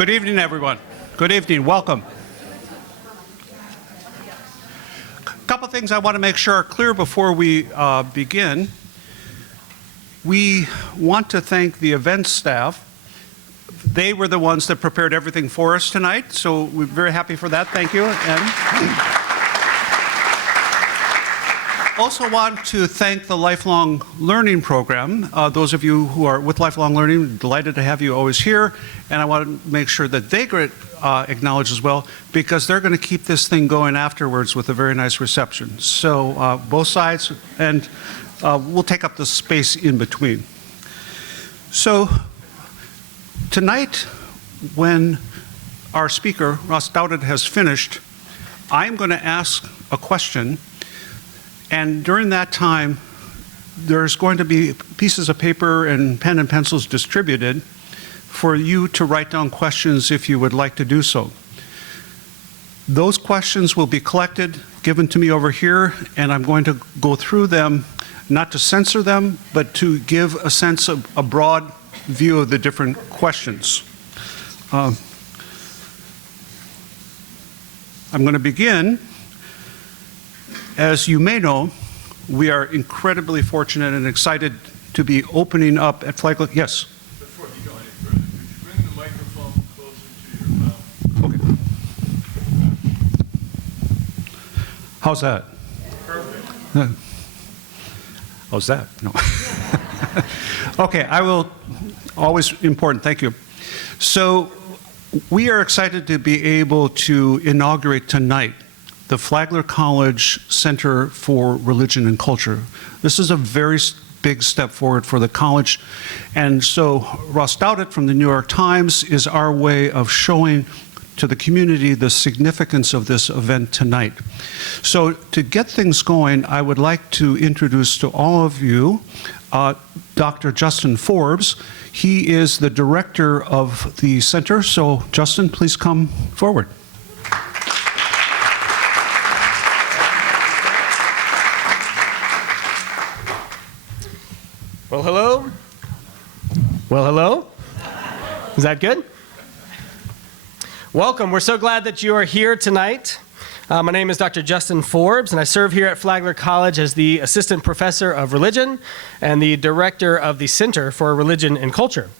Good evening, everyone. Good evening. Welcome. A couple things I want to make sure are clear before we begin. We want to thank the events staff. They were the ones that prepared everything for us tonight, so we're very happy for that. Thank you. And also want to thank the Lifelong Learning Program. Those of you who are with Lifelong Learning, delighted to have you always here. And I want to make sure that they get acknowledged as well, because they're going to keep this thing going afterwards with a very nice reception. So both sides, and we'll take up the space in between. So tonight, when our speaker, Ross Douthat, has finished, I'm going to ask a question. And during that time, there's going to be pieces of paper and pen and pencils distributed for you to write down questions if you would like to do so. Those questions will be collected, given to me over here, and I'm going to go through them, not to censor them, but to give a sense of a broad view of the different questions. I'm going to begin. As you may know, we are incredibly fortunate and excited to be opening up at Flagler. Yes? Before you go any further, could you bring the microphone closer to your mouth? Okay. How's that? Perfect. How's that? No. Okay, I will, always important, thank you. So we are excited to be able to inaugurate tonight the Flagler College Center for Religion and Culture. This is a very big step forward for the college. And so Ross Douthat from the New York Times is our way of showing to the community the significance of this event tonight. So to get things going, I would like to introduce to all of you Dr. Justin Forbes. He is the director of the center. So Justin, please come forward. Well, hello. Well, hello. Is that good? Welcome. We're so glad that you are here tonight. My name is Dr. Justin Forbes, and I serve here at Flagler College as the Assistant Professor of Religion and the Director of the Center for Religion and Culture.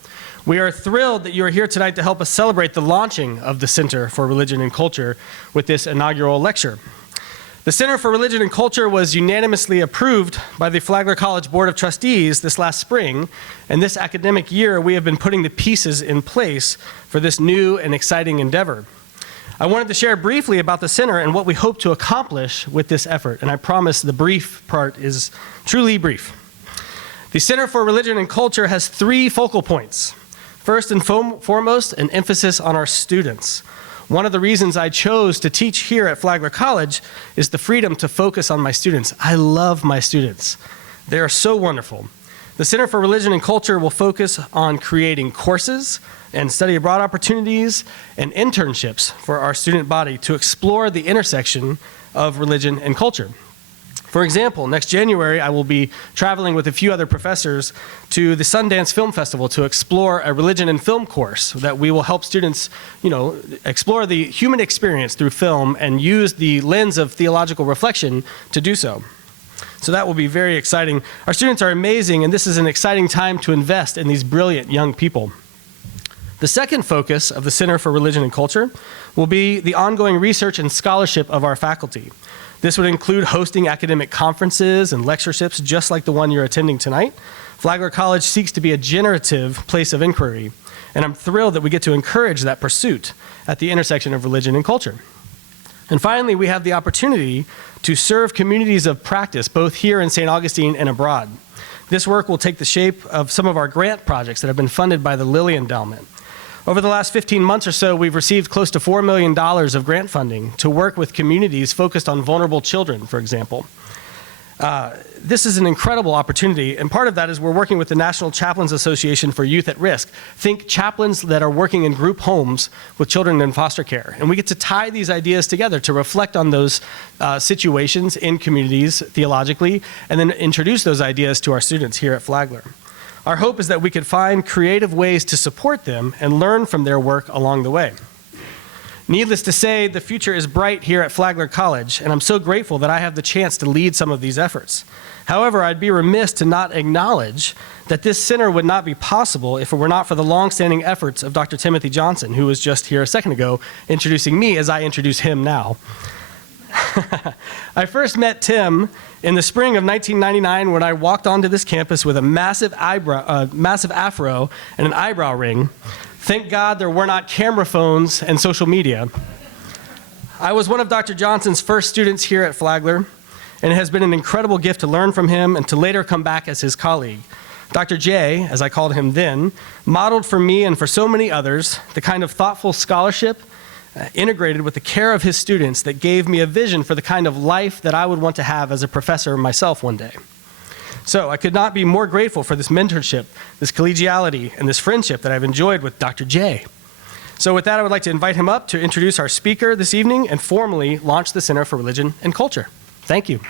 We are thrilled that you are here tonight to help us celebrate the launching of the Center for Religion and Culture with this inaugural lecture. The Center for Religion and Culture was unanimously approved by the Flagler College Board of Trustees this last spring, and this academic year we have been putting the pieces in place for this new and exciting endeavor. I wanted to share briefly about the center and what we hope to accomplish with this effort, and I promise the brief part is truly brief. The Center for Religion and Culture has three focal points. First and foremost, an emphasis on our students. One of the reasons I chose to teach here at Flagler College is the freedom to focus on my students. I love my students. They are so wonderful. The Center for Religion and Culture will focus on creating courses and study abroad opportunities and internships for our student body to explore the intersection of religion and culture. For example, next January, I will be traveling with a few other professors to the Sundance Film Festival to explore a religion and film course that we will help students, explore the human experience through film and use the lens of theological reflection to do so. So that will be very exciting. Our students are amazing, and this is an exciting time to invest in these brilliant young people. The second focus of the Center for Religion and Culture will be the ongoing research and scholarship of our faculty. This would include hosting academic conferences and lectureships just like the one you're attending tonight. Flagler College seeks to be a generative place of inquiry, and I'm thrilled that we get to encourage that pursuit at the intersection of religion and culture. And finally, we have the opportunity to serve communities of practice both here in St. Augustine and abroad. This work will take the shape of some of our grant projects that have been funded by the Lilly Endowment. Over the last 15 months or so, we've received close to $4 million of grant funding to work with communities focused on vulnerable children, for example. This is an incredible opportunity, and part of that is we're working with the National Chaplains Association for Youth at Risk. Think chaplains that are working in group homes with children in foster care. And we get to tie these ideas together to reflect on those situations in communities theologically, and then introduce those ideas to our students here at Flagler. Our hope is that we could find creative ways to support them and learn from their work along the way. Needless to say, the future is bright here at Flagler College, and I'm so grateful that I have the chance to lead some of these efforts. However, I'd be remiss to not acknowledge that this center would not be possible if it were not for the longstanding efforts of Dr. Timothy Johnson, who was just here a second ago introducing me as I introduce him now. I first met Tim in the spring of 1999 when I walked onto this campus with a massive afro and an eyebrow ring. Thank God there were not camera phones and social media. I was one of Dr. Johnson's first students here at Flagler, and it has been an incredible gift to learn from him and to later come back as his colleague. Dr. J, as I called him then, modeled for me and for so many others the kind of thoughtful scholarship integrated with the care of his students that gave me a vision for the kind of life that I would want to have as a professor myself one day. So I could not be more grateful for this mentorship, this collegiality, and this friendship that I've enjoyed with Dr. J. So with that, I would like to invite him up to introduce our speaker this evening and formally launch the Center for Religion and Culture. Thank you.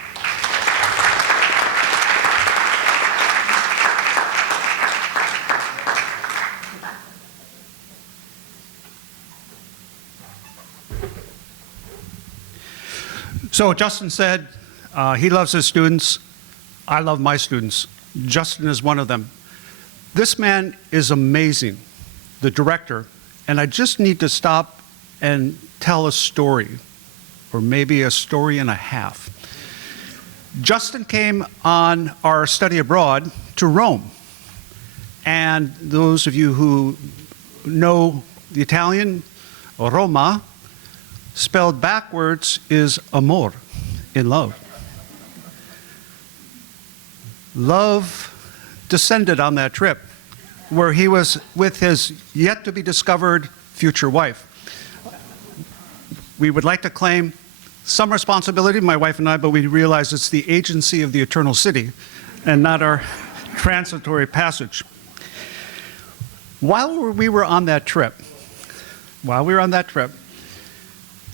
So Justin said he loves his students. I love my students. Justin is one of them. This man is amazing, the director, and I just need to stop and tell a story, or maybe a story and a half. Justin came on our study abroad to Rome, and those of you who know the Italian, Roma, spelled backwards is amor, in love. Love descended on that trip, where he was with his yet-to-be-discovered future wife. We would like to claim some responsibility, my wife and I, but we realize it's the agency of the eternal city and not our transitory passage. While we were on that trip,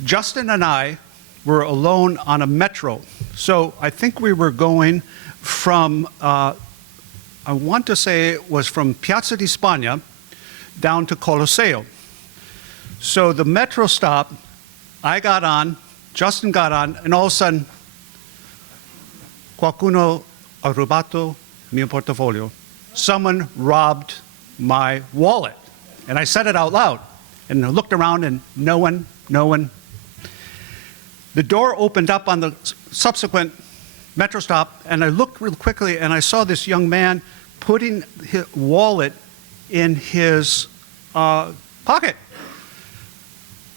Justin and I were alone on a metro. So I think we were going from, I want to say it was from Piazza di Spagna down to Colosseo. So the metro stop, I got on, Justin got on, and all of a sudden, qualcuno ha rubato mio portafoglio. Someone robbed my wallet. And I said it out loud. And I looked around and no one. The door opened up on the subsequent metro stop, and I looked real quickly, and I saw this young man putting his wallet in his pocket.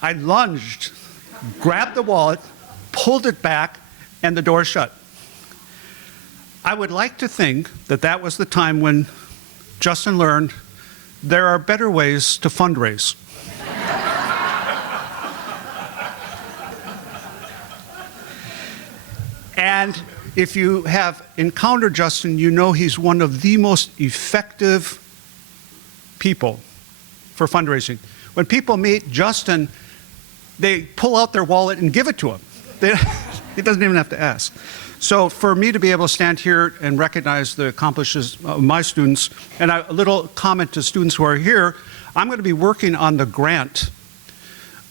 I lunged, grabbed the wallet, pulled it back, and the door shut. I would like to think that that was the time when Justin learned there are better ways to fundraise. And if you have encountered Justin, you know he's one of the most effective people for fundraising. When people meet Justin, they pull out their wallet and give it to him. He doesn't even have to ask. So for me to be able to stand here and recognize the accomplishments of my students, and a little comment to students who are here, I'm going to be working on the grant,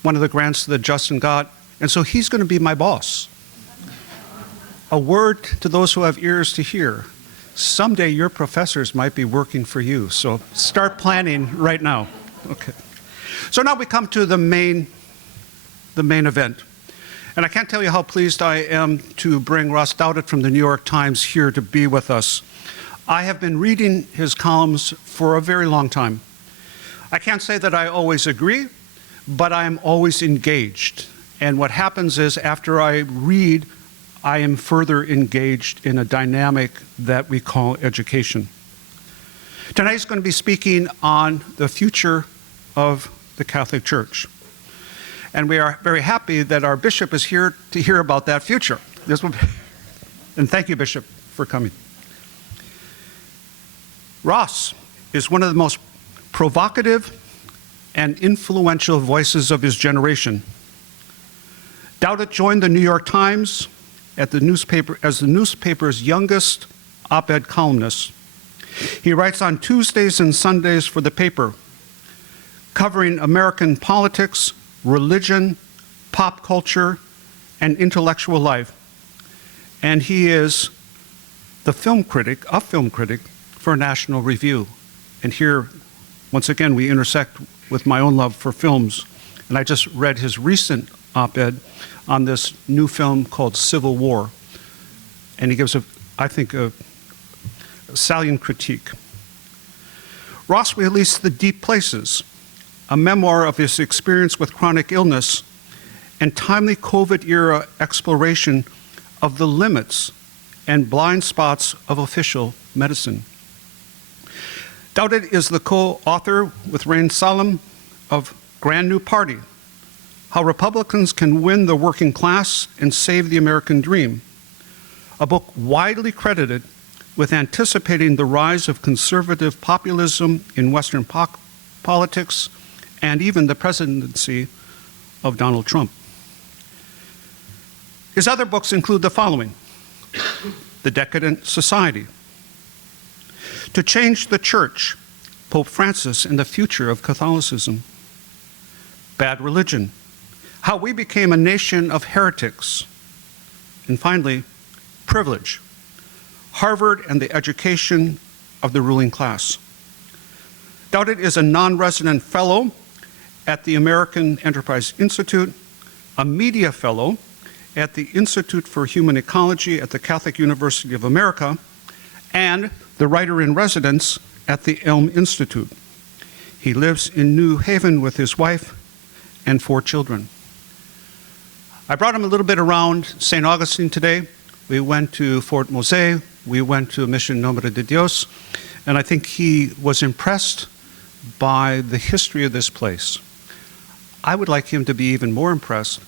one of the grants that Justin got, and so he's going to be my boss. A word to those who have ears to hear. Someday your professors might be working for you, so start planning right now. Okay. So now we come to the main event. And I can't tell you how pleased I am to bring Ross Douthat from the New York Times here to be with us. I have been reading his columns for a very long time. I can't say that I always agree, but I am always engaged. And what happens is after I read, I am further engaged in a dynamic that we call education. Tonight he's going to be speaking on the future of the Catholic Church. And we are very happy that our bishop is here to hear about that future. And thank you, Bishop, for coming. Ross is one of the most provocative and influential voices of his generation. Douthat joined the New York Times as the newspaper's youngest op-ed columnist. He writes on Tuesdays and Sundays for the paper, covering American politics, religion, pop culture, and intellectual life. And he is a film critic for National Review. And here, once again, we intersect with my own love for films. And I just read his recent op-ed on this new film called Civil War. And he gives, I think, a salient critique. Ross released The Deep Places, a memoir of his experience with chronic illness and timely COVID-era exploration of the limits and blind spots of official medicine. Douthat is the co-author with Rain Salem of Grand New Party, How Republicans Can Win the Working Class and Save the American Dream, a book widely credited with anticipating the rise of conservative populism in Western politics and even the presidency of Donald Trump. His other books include the following: The Decadent Society, To Change the Church, Pope Francis and the Future of Catholicism, Bad Religion, How We Became a Nation of Heretics, and finally, Privilege, Harvard and the Education of the Ruling Class. Douthat is a non-resident fellow at the American Enterprise Institute, a media fellow at the Institute for Human Ecology at the Catholic University of America, and the writer-in-residence at the Elm Institute. He lives in New Haven with his wife and 4 children. I brought him a little bit around St. Augustine today. We went to Fort Mose, we went to Mission Nombre de Dios, and I think he was impressed by the history of this place. I would like him to be even more impressed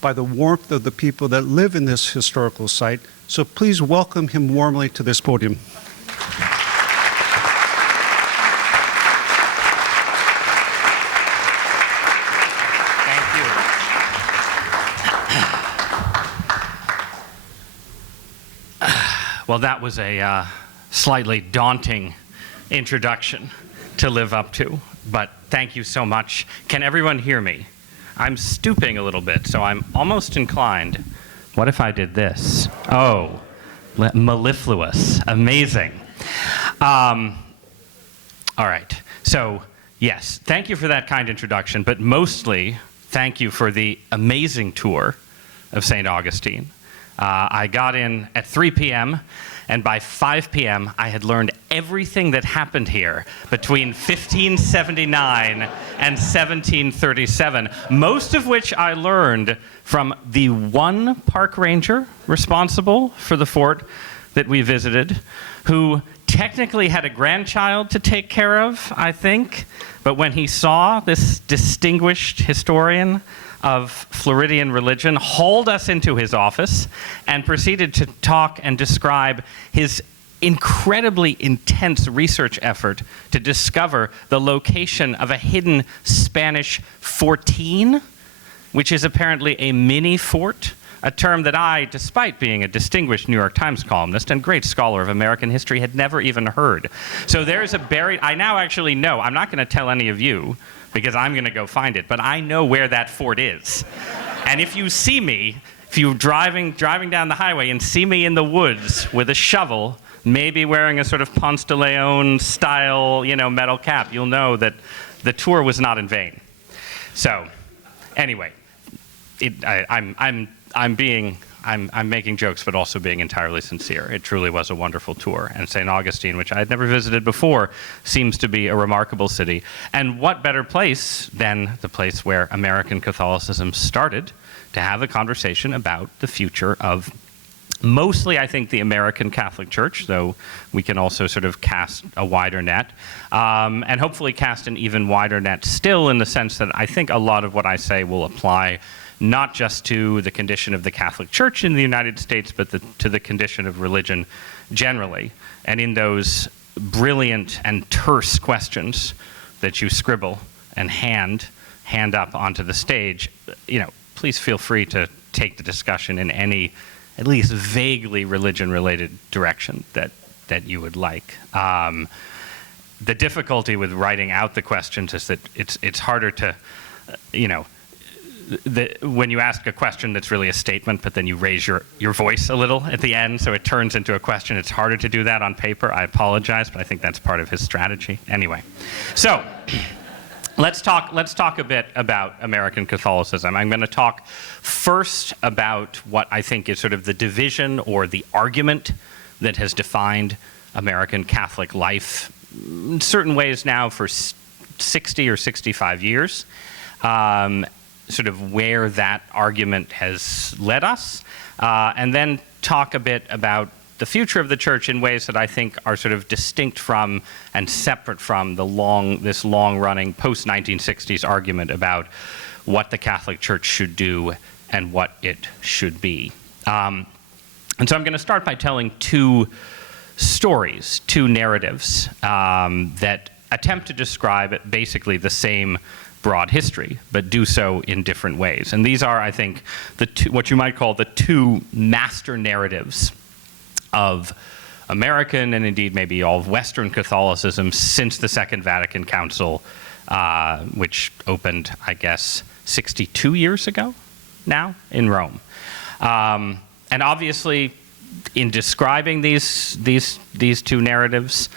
by the warmth of the people that live in this historical site. So please welcome him warmly to this podium. Thank you. Well, that was a slightly daunting introduction to live up to, but thank you so much. Can everyone hear me? I'm stooping a little bit, so I'm almost inclined. What if I did this? Oh, mellifluous, amazing. All right, so yes, thank you for that kind introduction, but mostly thank you for the amazing tour of St. Augustine. I got in at 3 p.m., and by 5 p.m., I had learned everything that happened here between 1579 and 1737, most of which I learned from the one park ranger responsible for the fort that we visited, who technically had a grandchild to take care of, I think, but when he saw this distinguished historian of Floridian religion, hauled us into his office and proceeded to talk and describe his incredibly intense research effort to discover the location of a hidden Spanish fortine, which is apparently a mini fort, a term that I, despite being a distinguished New York Times columnist and great scholar of American history, had never even heard. So there's a buried, I now actually know, I'm not going to tell any of you, because I'm going to go find it, but I know where that fort is. And if you see me, if you're driving down the highway and see me in the woods with a shovel, maybe wearing a sort of Ponce de Leon style, metal cap, you'll know that the tour was not in vain. So, anyway, I'm making jokes, but also being entirely sincere. It truly was a wonderful tour. And St. Augustine, which I had never visited before, seems to be a remarkable city. And what better place than the place where American Catholicism started to have a conversation about the future of mostly, I think, the American Catholic Church, though we can also sort of cast a wider net, and hopefully cast an even wider net still, in the sense that I think a lot of what I say will apply not just to the condition of the Catholic Church in the United States, but to the condition of religion generally. And in those brilliant and terse questions that you scribble and hand up onto the stage, please feel free to take the discussion in any, at least vaguely religion-related direction that that you would like. The difficulty with writing out the questions is that it's harder to, when you ask a question that's really a statement, but then you raise your voice a little at the end, so it turns into a question. It's harder to do that on paper. I apologize, but I think that's part of his strategy. Anyway, so let's talk a bit about American Catholicism. I'm going to talk first about what I think is sort of the division or the argument that has defined American Catholic life in certain ways now for 60 or 65 years. Sort of where that argument has led us, and then talk a bit about the future of the church in ways that I think are sort of distinct from and separate from this long-running post-1960s argument about what the Catholic Church should do and what it should be. And so I'm going to start by telling two stories, two narratives that attempt to describe basically the same broad history, but do so in different ways. And these are, I think, what you might call the two master narratives of American and indeed maybe all of Western Catholicism since the Second Vatican Council, which opened, I guess, 62 years ago now in Rome. And obviously, in describing these two narratives,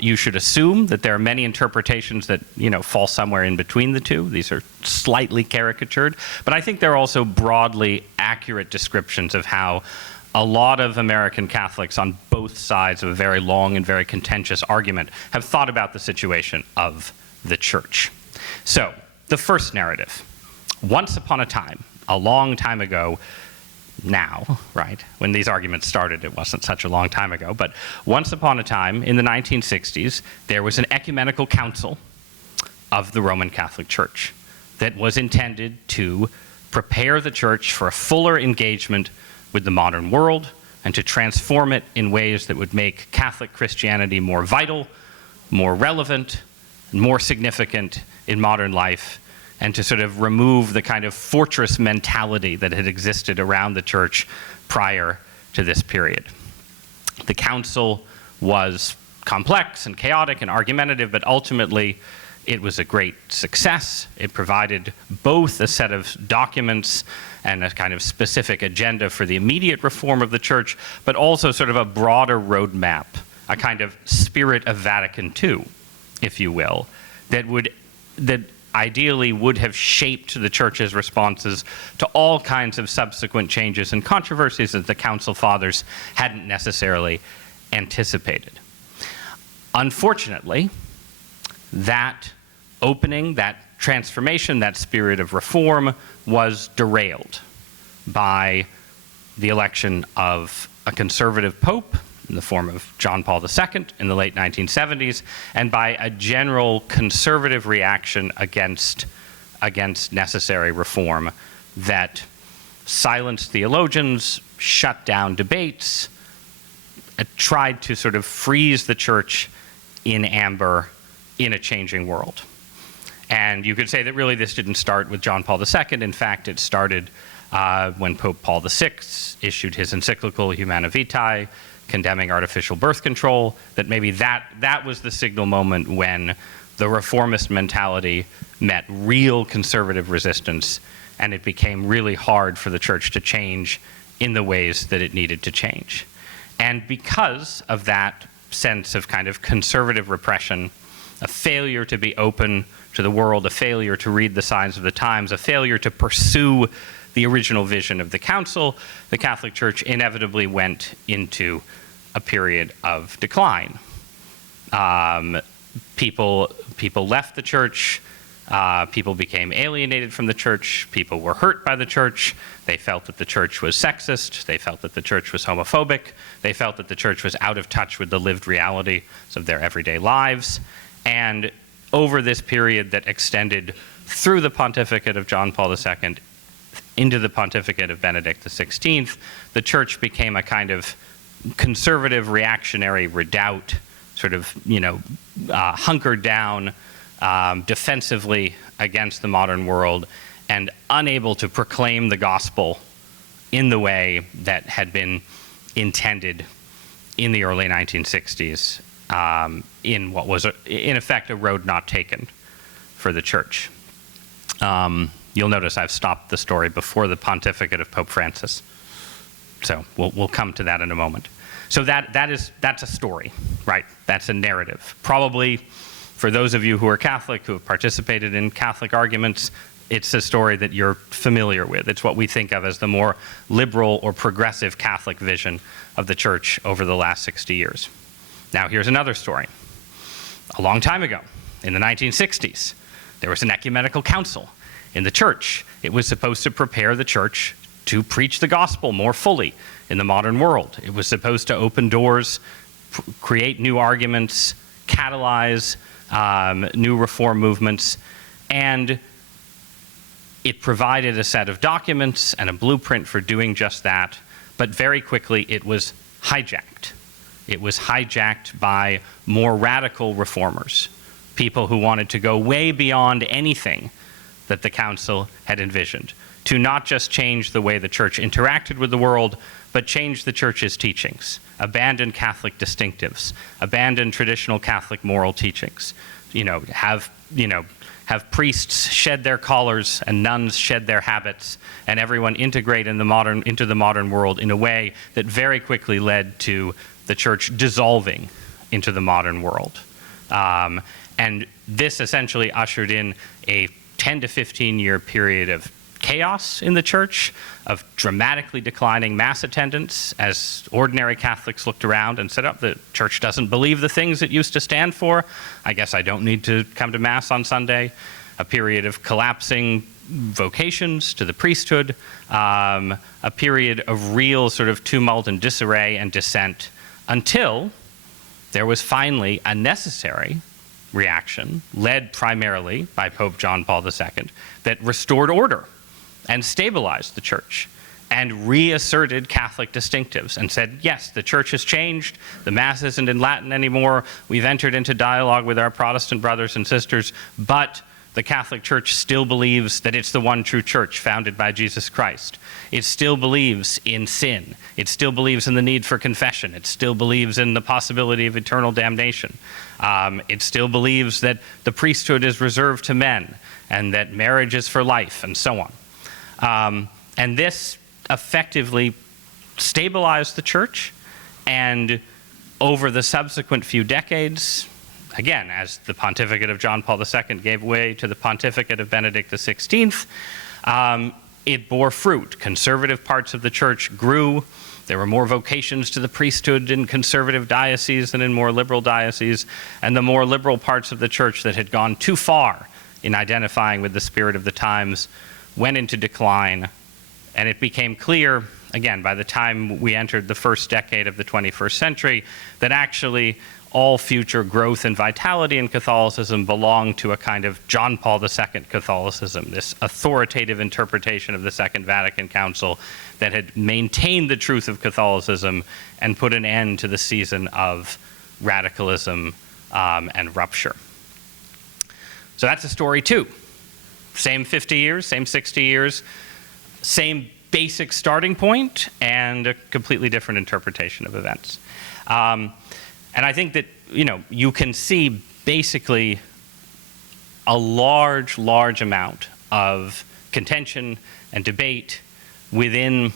you should assume that there are many interpretations that fall somewhere in between the two. These are slightly caricatured, but I think they're also broadly accurate descriptions of how a lot of American Catholics on both sides of a very long and very contentious argument have thought about the situation of the church. So, the first narrative. Once upon a time, a long time ago, now, right? When these arguments started, it wasn't such a long time ago, but once upon a time, in the 1960s, there was an ecumenical council of the Roman Catholic Church that was intended to prepare the church for a fuller engagement with the modern world and to transform it in ways that would make Catholic Christianity more vital, more relevant, and more significant in modern life, and to sort of remove the kind of fortress mentality that had existed around the church prior to this period. The council was complex and chaotic and argumentative, but ultimately it was a great success. It provided both a set of documents and a kind of specific agenda for the immediate reform of the church, but also sort of a broader roadmap, a kind of spirit of Vatican II, if you will, that ideally would have shaped the church's responses to all kinds of subsequent changes and controversies that the Council Fathers hadn't necessarily anticipated. Unfortunately, that opening, that transformation, that spirit of reform was derailed by the election of a conservative pope in the form of John Paul II in the late 1970s, and by a general conservative reaction against necessary reform that silenced theologians, shut down debates, tried to sort of freeze the church in amber in a changing world. And you could say that really this didn't start with John Paul II. In fact, it started when Pope Paul VI issued his encyclical Humanae Vitae, condemning artificial birth control, that maybe that was the signal moment when the reformist mentality met real conservative resistance, and it became really hard for the church to change in the ways that it needed to change. And because of that sense of kind of conservative repression, a failure to be open to the world, a failure to read the signs of the times, a failure to pursue the original vision of the council, the Catholic Church inevitably went into a period of decline. People left the church, people became alienated from the church, people were hurt by the church, they felt that the church was sexist, they felt that the church was homophobic, they felt that the church was out of touch with the lived realities of their everyday lives. And over this period that extended through the pontificate of John Paul II into the pontificate of Benedict XVI, the church became a kind of conservative, reactionary redoubt, sort of, hunkered down defensively against the modern world and unable to proclaim the gospel in the way that had been intended in the early 1960s in what was, in effect, a road not taken for the church. You'll notice I've stopped the story before the pontificate of Pope Francis. So we'll come to that in a moment. So that's a story, right? That's a narrative. Probably for those of you who are Catholic, who have participated in Catholic arguments, it's a story that you're familiar with. It's what we think of as the more liberal or progressive Catholic vision of the church over the last 60 years. Now here's another story. A long time ago, in the 1960s, there was an ecumenical council in the church. It was supposed to prepare the church to preach the gospel more fully in the modern world. It was supposed to open doors, create new arguments, catalyze new reform movements, and it provided a set of documents and a blueprint for doing just that, but very quickly it was hijacked. It was hijacked by more radical reformers, people who wanted to go way beyond anything that the council had envisioned, to not just change the way the church interacted with the world, but change the church's teachings, abandon Catholic distinctives, abandon traditional Catholic moral teachings, have priests shed their collars and nuns shed their habits, and everyone integrate into the modern world in a way that very quickly led to the church dissolving into the modern world. And this essentially ushered in a 10 to 15 year period of chaos in the church, of dramatically declining mass attendance as ordinary Catholics looked around and said, oh, the church doesn't believe the things it used to stand for. I guess I don't need to come to Mass on Sunday. A period of collapsing vocations to the priesthood, a period of real sort of tumult and disarray and dissent, until there was finally a necessary reaction, led primarily by Pope John Paul II, that restored order and stabilized the church and reasserted Catholic distinctives and said, yes, the church has changed, the Mass isn't in Latin anymore, we've entered into dialogue with our Protestant brothers and sisters, but the Catholic Church still believes that it's the one true church founded by Jesus Christ. It still believes in sin. It still believes in the need for confession. It still believes in the possibility of eternal damnation. It still believes that the priesthood is reserved to men and that marriage is for life, and so on. And this effectively stabilized the church, and over the subsequent few decades, again, as the pontificate of John Paul II gave way to the pontificate of Benedict XVI, it bore fruit. Conservative parts of the church grew. There were more vocations to the priesthood in conservative dioceses than in more liberal dioceses, and the more liberal parts of the church that had gone too far in identifying with the spirit of the times went into decline. And it became clear, again, by the time we entered the first decade of the 21st century, that actually all future growth and vitality in Catholicism belonged to a kind of John Paul II Catholicism, this authoritative interpretation of the Second Vatican Council that had maintained the truth of Catholicism and put an end to the season of radicalism and rupture. So that's a story too. Same 50 years, same 60 years, same basic starting point, and a completely different interpretation of events. And I think that, you can see basically a large amount of contention and debate within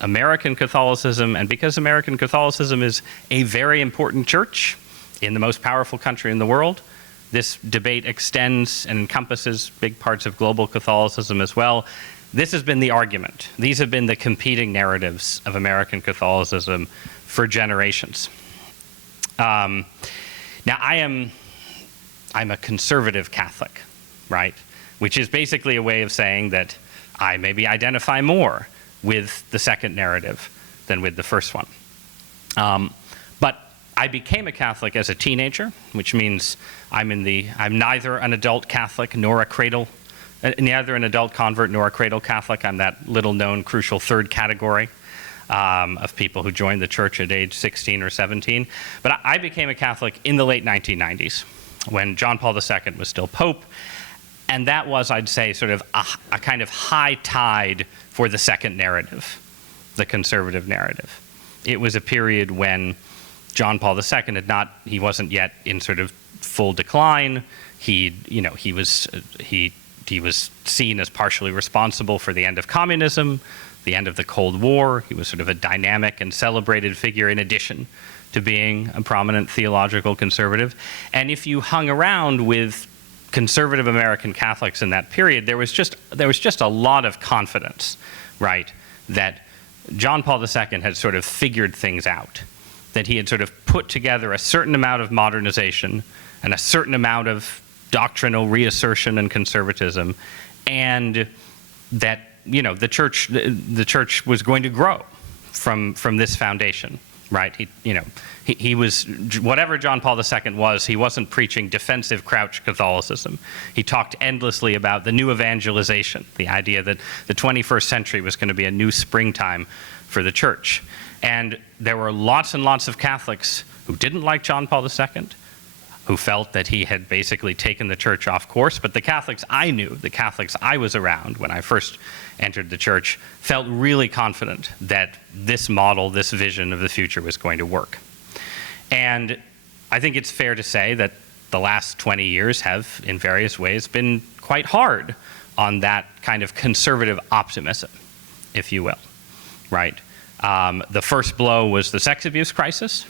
American Catholicism, and because American Catholicism is a very important church in the most powerful country in the world, this debate extends and encompasses big parts of global Catholicism as well. This has been the argument. These have been the competing narratives of American Catholicism for generations. Now, I'm a conservative Catholic, right? Which is basically a way of saying that I maybe identify more with the second narrative than with the first one. But I became a Catholic as a teenager, which means I'm neither an adult Catholic nor neither an adult convert nor a cradle Catholic. I'm that little-known, crucial third category of people who joined the church at age 16 or 17. But I became a Catholic in the late 1990s, when John Paul II was still Pope. And that was, I'd say, sort of a kind of high tide for the second narrative, the conservative narrative. It was a period when John Paul II he wasn't yet in sort of full decline. He was seen as partially responsible for the end of communism, the end of the Cold War. He was sort of a dynamic and celebrated figure in addition to being a prominent theological conservative. And if you hung around with conservative American Catholics in that period, there was just a lot of confidence, right, that John Paul II had sort of figured things out, that he had sort of put together a certain amount of modernization and a certain amount of doctrinal reassertion and conservatism, and that the church was going to grow from this foundation, right? He was, whatever John Paul II was, he wasn't preaching defensive crouch Catholicism. He talked endlessly about the new evangelization, the idea that the 21st century was going to be a new springtime for the church. And there were lots and lots of Catholics who didn't like John Paul II, who felt that he had basically taken the church off course. But the Catholics I knew, the Catholics I was around when I first entered the church, felt really confident that this model, this vision of the future was going to work. And I think it's fair to say that the last 20 years have, in various ways, been quite hard on that kind of conservative optimism, if you will, right? The first blow was the sex abuse crisis,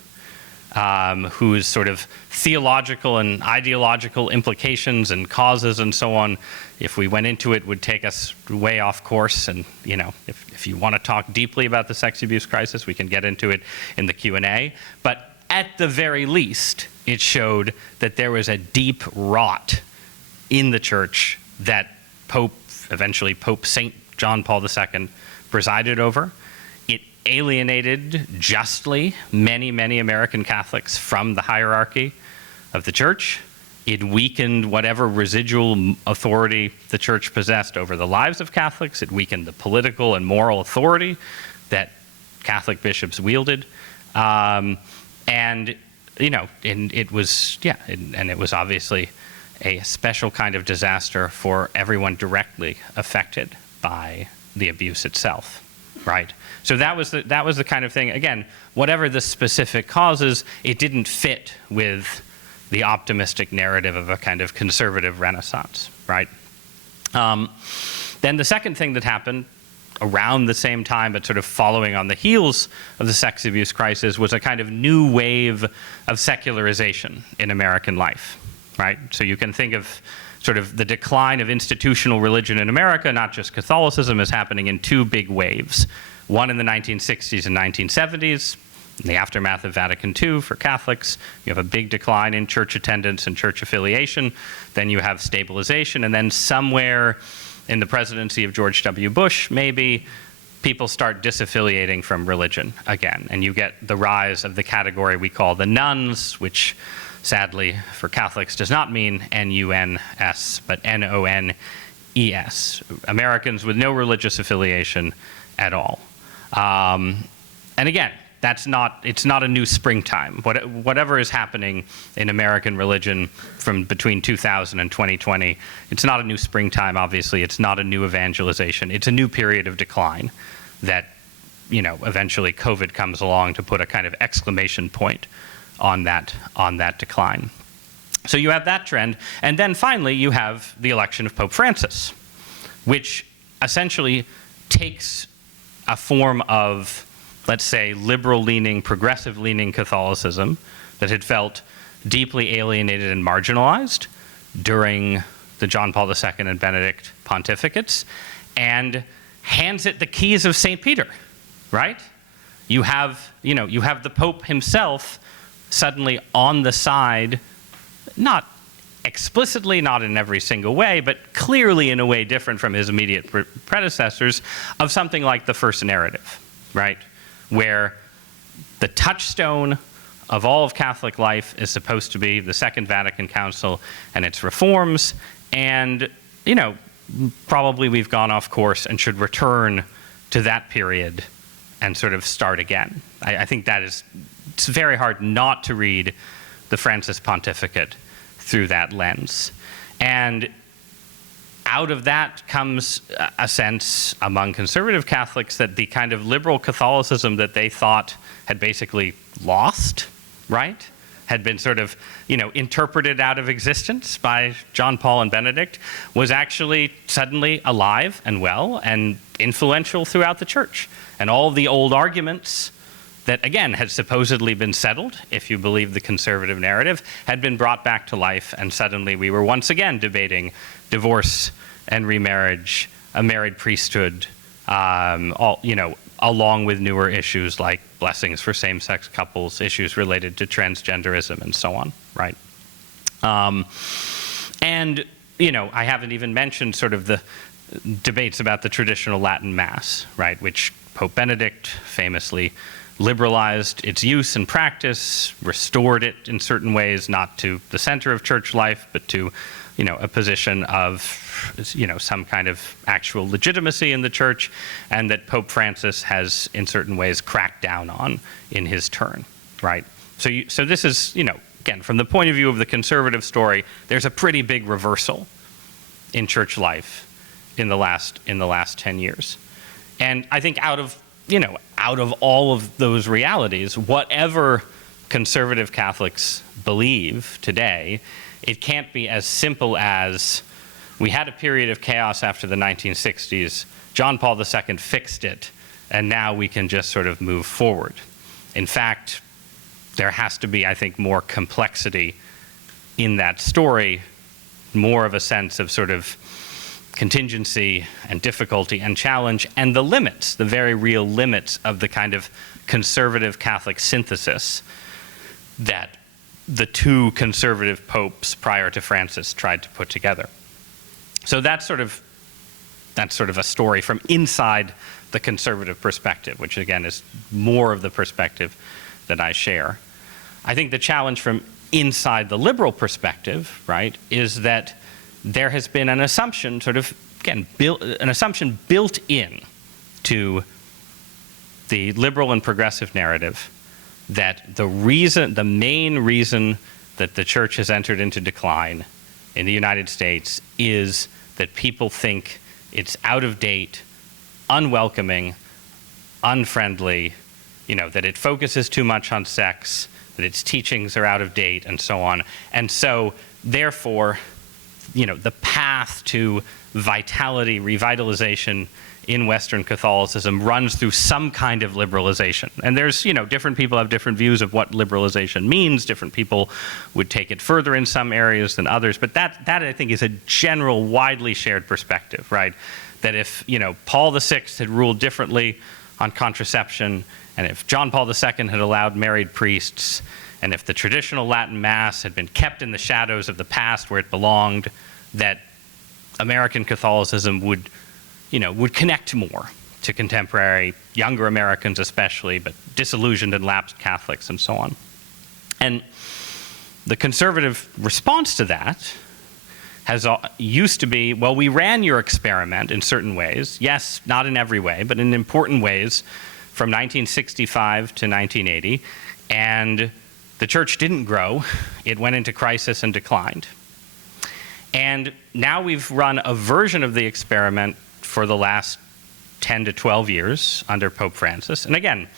whose sort of theological and ideological implications and causes and so on, if we went into it, would take us way off course. And if you want to talk deeply about the sex abuse crisis, we can get into it in the Q&A. But at the very least, it showed that there was a deep rot in the church that eventually Pope St. John Paul II presided over. It alienated justly many, many American Catholics from the hierarchy of the church. It weakened whatever residual authority the church possessed over the lives of Catholics. It weakened the political and moral authority that Catholic bishops wielded. And it was obviously a special kind of disaster for everyone directly affected by the abuse itself, right? So that was the kind of thing. Again, whatever the specific causes, it didn't fit with the optimistic narrative of a kind of conservative renaissance, right? Then the second thing that happened around the same time, but sort of following on the heels of the sex abuse crisis, was a kind of new wave of secularization in American life, right? So you can think of sort of the decline of institutional religion in America, not just Catholicism, is happening in two big waves. One in the 1960s and 1970s, in the aftermath of Vatican II for Catholics. You have a big decline in church attendance and church affiliation. Then you have stabilization, and then somewhere in the presidency of George W. Bush, maybe, people start disaffiliating from religion again, and you get the rise of the category we call the nuns, which sadly for Catholics does not mean N-U-N-S, but N-O-N-E-S, Americans with no religious affiliation at all. And again, it's not a new springtime. Whatever is happening in American religion from between 2000 and 2020, it's not a new springtime, obviously. It's not a new evangelization. It's a new period of decline that, eventually COVID comes along to put a kind of exclamation point on that decline. So you have that trend. And then finally, you have the election of Pope Francis, which essentially takes a form of, let's say, liberal-leaning, progressive-leaning Catholicism that had felt deeply alienated and marginalized during the John Paul II and Benedict pontificates, and hands it the keys of St. Peter, right? You have the Pope himself suddenly on the side, not explicitly, not in every single way, but clearly in a way different from his immediate predecessors, of something like the first narrative, right? Where the touchstone of all of Catholic life is supposed to be the Second Vatican Council and its reforms, and, probably we've gone off course and should return to that period and sort of start again. I think it's very hard not to read the Francis pontificate through that lens. And out of that comes a sense among conservative Catholics that the kind of liberal Catholicism that they thought had basically lost right? Had been sort of, interpreted out of existence by John Paul and Benedict, was actually suddenly alive and well and influential throughout the church. And all the old arguments that, again, had supposedly been settled, if you believe the conservative narrative, had been brought back to life, and suddenly we were once again debating divorce and remarriage, a married priesthood, along with newer issues like blessings for same-sex couples, issues related to transgenderism, and so on, right? I haven't even mentioned sort of the debates about the traditional Latin Mass, right, which Pope Benedict famously liberalized its use and practice, restored it in certain ways, not to the center of church life, but to, a position of, some kind of actual legitimacy in the church, and that Pope Francis has, in certain ways, cracked down on in his turn, right? So this is, again, from the point of view of the conservative story, there's a pretty big reversal in church life in the last 10 years. And I think out of all of those realities, whatever conservative Catholics believe today, it can't be as simple as we had a period of chaos after the 1960s, John Paul II fixed it, and now we can just sort of move forward. In fact, there has to be, I think, more complexity in that story, more of a sense of sort of contingency and difficulty and challenge, and the limits, the very real limits of the kind of conservative Catholic synthesis that the two conservative popes prior to Francis tried to put together. So that's sort of a story from inside the conservative perspective, which again is more of the perspective that I share. I think the challenge from inside the liberal perspective, right, is that there has been an assumption built in to the liberal and progressive narrative that the main reason that the church has entered into decline in the United States is that people think it's out of date, unwelcoming, unfriendly, that it focuses too much on sex, that its teachings are out of date, and so on. And so, therefore, the path to vitality, revitalization in Western Catholicism runs through some kind of liberalization. And there's, different people have different views of what liberalization means. Different people would take it further in some areas than others. But that I think is a general, widely shared perspective, right? That if, Paul VI had ruled differently on contraception, and if John Paul II had allowed married priests, and if the traditional Latin Mass had been kept in the shadows of the past where it belonged, that American Catholicism would connect more to contemporary, younger Americans especially, but disillusioned and lapsed Catholics and so on. And the conservative response to that used to be, well, we ran your experiment in certain ways. Yes, not in every way, but in important ways from 1965 to 1980. And the church didn't grow. It went into crisis and declined. And now we've run a version of the experiment for the last 10 to 12 years under Pope Francis. And again,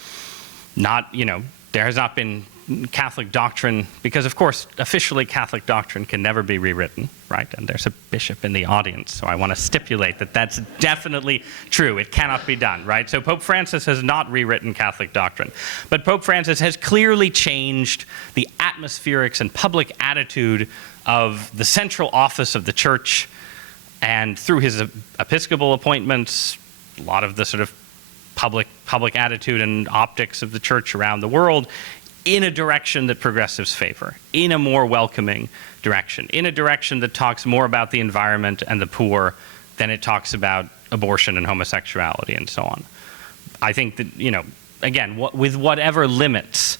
there has not been Catholic doctrine, because of course, officially Catholic doctrine can never be rewritten, right? And there's a bishop in the audience, so I want to stipulate that that's definitely true. It cannot be done, right? So Pope Francis has not rewritten Catholic doctrine. But Pope Francis has clearly changed the atmospherics and public attitude of the central office of the church, and through his episcopal appointments, a lot of the sort of public attitude and optics of the church around the world, in a direction that progressives favor, in a more welcoming direction, in a direction that talks more about the environment and the poor than it talks about abortion and homosexuality and so on. I think that, again, with whatever limits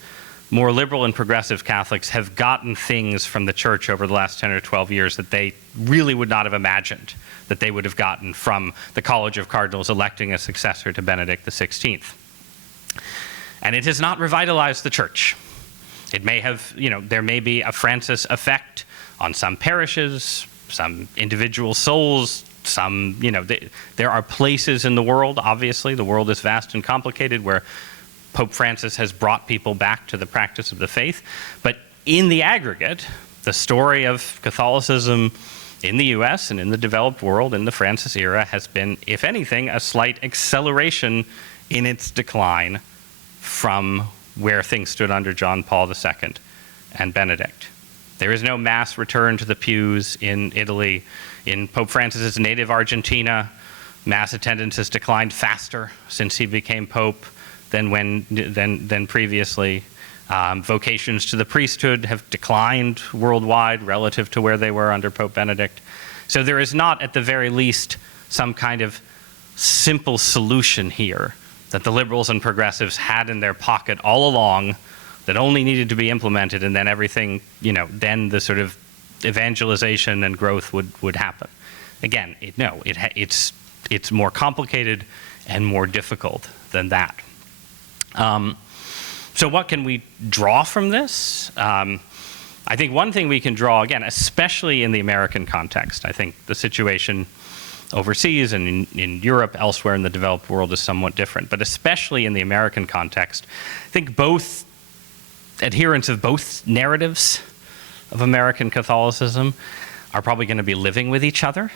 more liberal and progressive Catholics have gotten things from the church over the last 10 or 12 years that they really would not have imagined that they would have gotten from the College of Cardinals electing a successor to Benedict XVI. And it has not revitalized the church. It may have, there may be a Francis effect on some parishes, some individual souls, there are places in the world, obviously, the world is vast and complicated, where Pope Francis has brought people back to the practice of the faith. But in the aggregate, the story of Catholicism in the US and in the developed world in the Francis era has been, if anything, a slight acceleration in its decline from where things stood under John Paul II and Benedict. There is no mass return to the pews in Italy. In Pope Francis's native Argentina, mass attendance has declined faster since he became pope than previously. Vocations to the priesthood have declined worldwide relative to where they were under Pope Benedict. So there is not, at the very least, some kind of simple solution here that the liberals and progressives had in their pocket all along that only needed to be implemented, and then everything, then the sort of evangelization and growth would happen. Again, it's more complicated and more difficult than that. So what can we draw from this? I think one thing we can draw, again, especially in the American context, I think the situation overseas and in Europe, elsewhere in the developed world is somewhat different, but especially in the American context, I think both adherents of both narratives of American Catholicism are probably going to be living with each other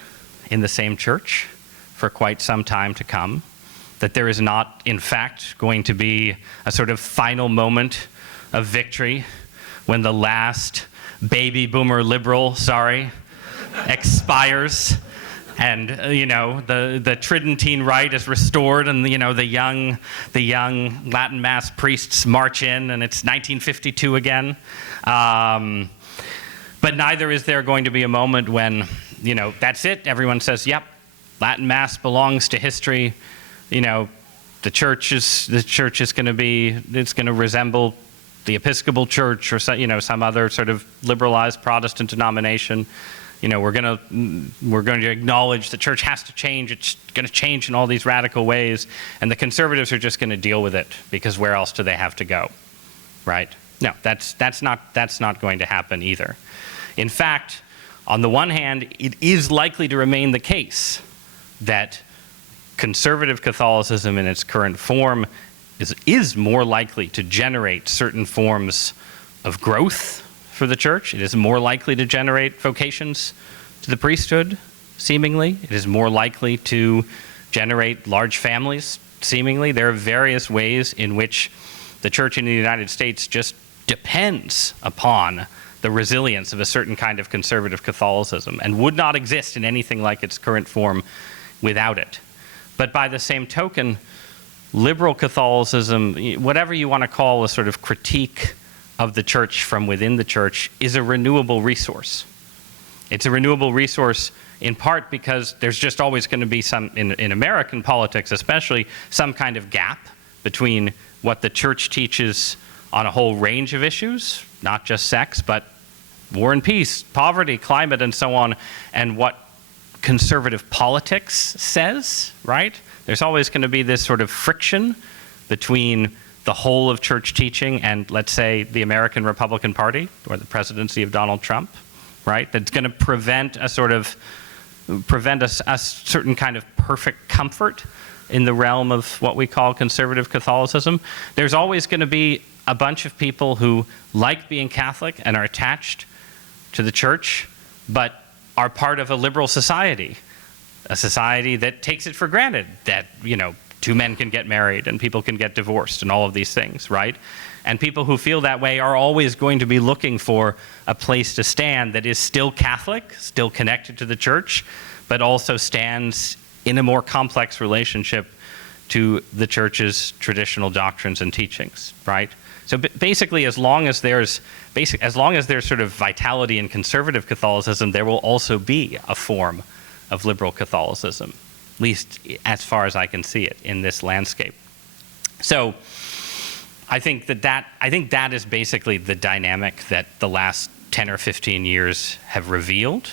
in the same church for quite some time to come. That there is not, in fact, going to be a sort of final moment of victory when the last baby boomer liberal, expires, and the Tridentine rite is restored, and the young Latin Mass priests march in, and it's 1952 again. But neither is there going to be a moment when that's it. Everyone says, "Yep, Latin Mass belongs to history." The church is going to resemble the Episcopal Church or some other sort of liberalized Protestant denomination. We're going to acknowledge the church has to change. It's going to change in all these radical ways, and the conservatives are just going to deal with it because where else do they have to go, right? No, that's not going to happen either. In fact, on the one hand, it is likely to remain the case that conservative Catholicism in its current form is more likely to generate certain forms of growth for the church. It is more likely to generate vocations to the priesthood, seemingly. It is more likely to generate large families, seemingly. There are various ways in which the church in the United States just depends upon the resilience of a certain kind of conservative Catholicism and would not exist in anything like its current form without it. But by the same token, liberal Catholicism, whatever you want to call a sort of critique of the church from within the church, is a renewable resource. It's a renewable resource in part because there's just always going to be some, in American politics especially, some kind of gap between what the church teaches on a whole range of issues, not just sex, but war and peace, poverty, climate, and so on, and what conservative politics says, right? There's always going to be this sort of friction between the whole of church teaching and, let's say, the American Republican Party or the presidency of Donald Trump, right? That's going to prevent a certain kind of perfect comfort in the realm of what we call conservative Catholicism. There's always going to be a bunch of people who like being Catholic and are attached to the church, but are part of a liberal society, a society that takes it for granted that, two men can get married and people can get divorced and all of these things, right? And people who feel that way are always going to be looking for a place to stand that is still Catholic, still connected to the church, but also stands in a more complex relationship to the church's traditional doctrines and teachings, right? So basically, as long as there's sort of vitality in conservative Catholicism, there will also be a form of liberal Catholicism, at least as far as I can see it in this landscape. So I think that is basically the dynamic that the last 10 or 15 years have revealed.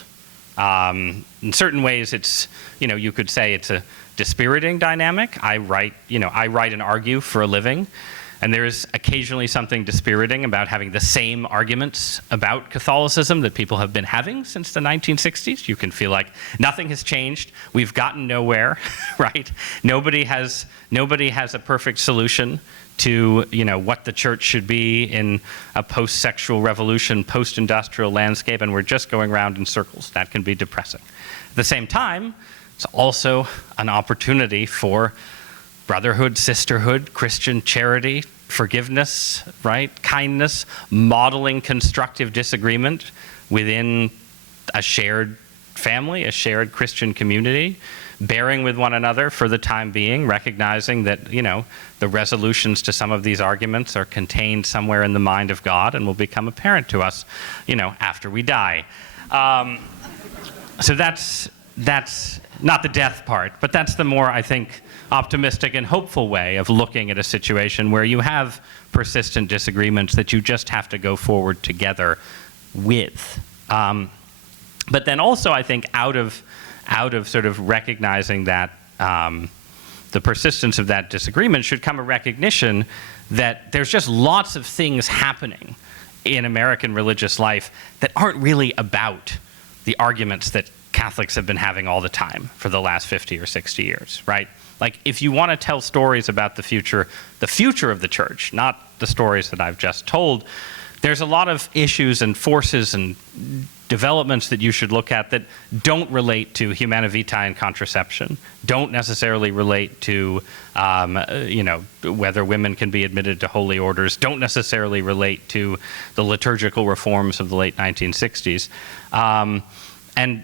In certain ways, it's, you could say it's a dispiriting dynamic. I write and argue for a living. And there is occasionally something dispiriting about having the same arguments about Catholicism that people have been having since the 1960s. You can feel like nothing has changed. We've gotten nowhere, right? Nobody has a perfect solution to, what the church should be in a post-sexual revolution, post-industrial landscape, and we're just going around in circles. That can be depressing. At the same time, it's also an opportunity for brotherhood, sisterhood, Christian charity, forgiveness, right? Kindness, modeling constructive disagreement within a shared family, a shared Christian community, bearing with one another for the time being, recognizing that, the resolutions to some of these arguments are contained somewhere in the mind of God and will become apparent to us, after we die. So that's not the death part, but that's the more, I think, optimistic and hopeful way of looking at a situation where you have persistent disagreements that you just have to go forward together with. But then also, I think, out of sort of recognizing that the persistence of that disagreement should come a recognition that there's just lots of things happening in American religious life that aren't really about the arguments that Catholics have been having all the time for the last 50 or 60 years, right? Like, if you want to tell stories about the future of the church, not the stories that I've just told, there's a lot of issues and forces and developments that you should look at that don't relate to humana vitae and contraception, don't necessarily relate to, whether women can be admitted to holy orders, don't necessarily relate to the liturgical reforms of the late 1960s. And,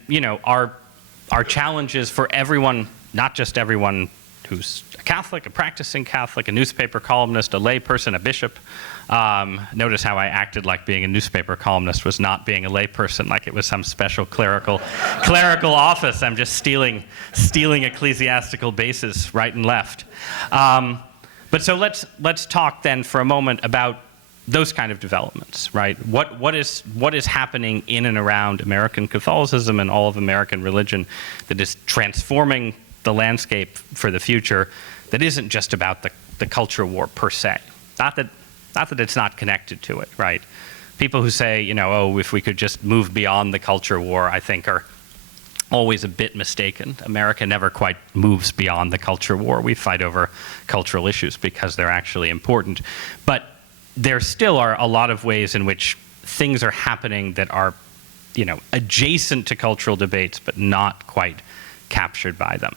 our challenges for everyone, not just everyone who's a Catholic, a practicing Catholic, a newspaper columnist, a lay person, a bishop. Notice how I acted like being a newspaper columnist was not being a lay person, like it was some special clerical office. I'm just stealing ecclesiastical bases right and left. But so let's talk then for a moment about those kind of developments, right? What is happening in and around American Catholicism and all of American religion that is transforming the landscape for the future, that isn't just about the culture war per se. Not that it's not connected to it, right? People who say, if we could just move beyond the culture war, I think are always a bit mistaken. America never quite moves beyond the culture war. We fight over cultural issues because they're actually important. But there still are a lot of ways in which things are happening that are, adjacent to cultural debates, but not quite captured by them.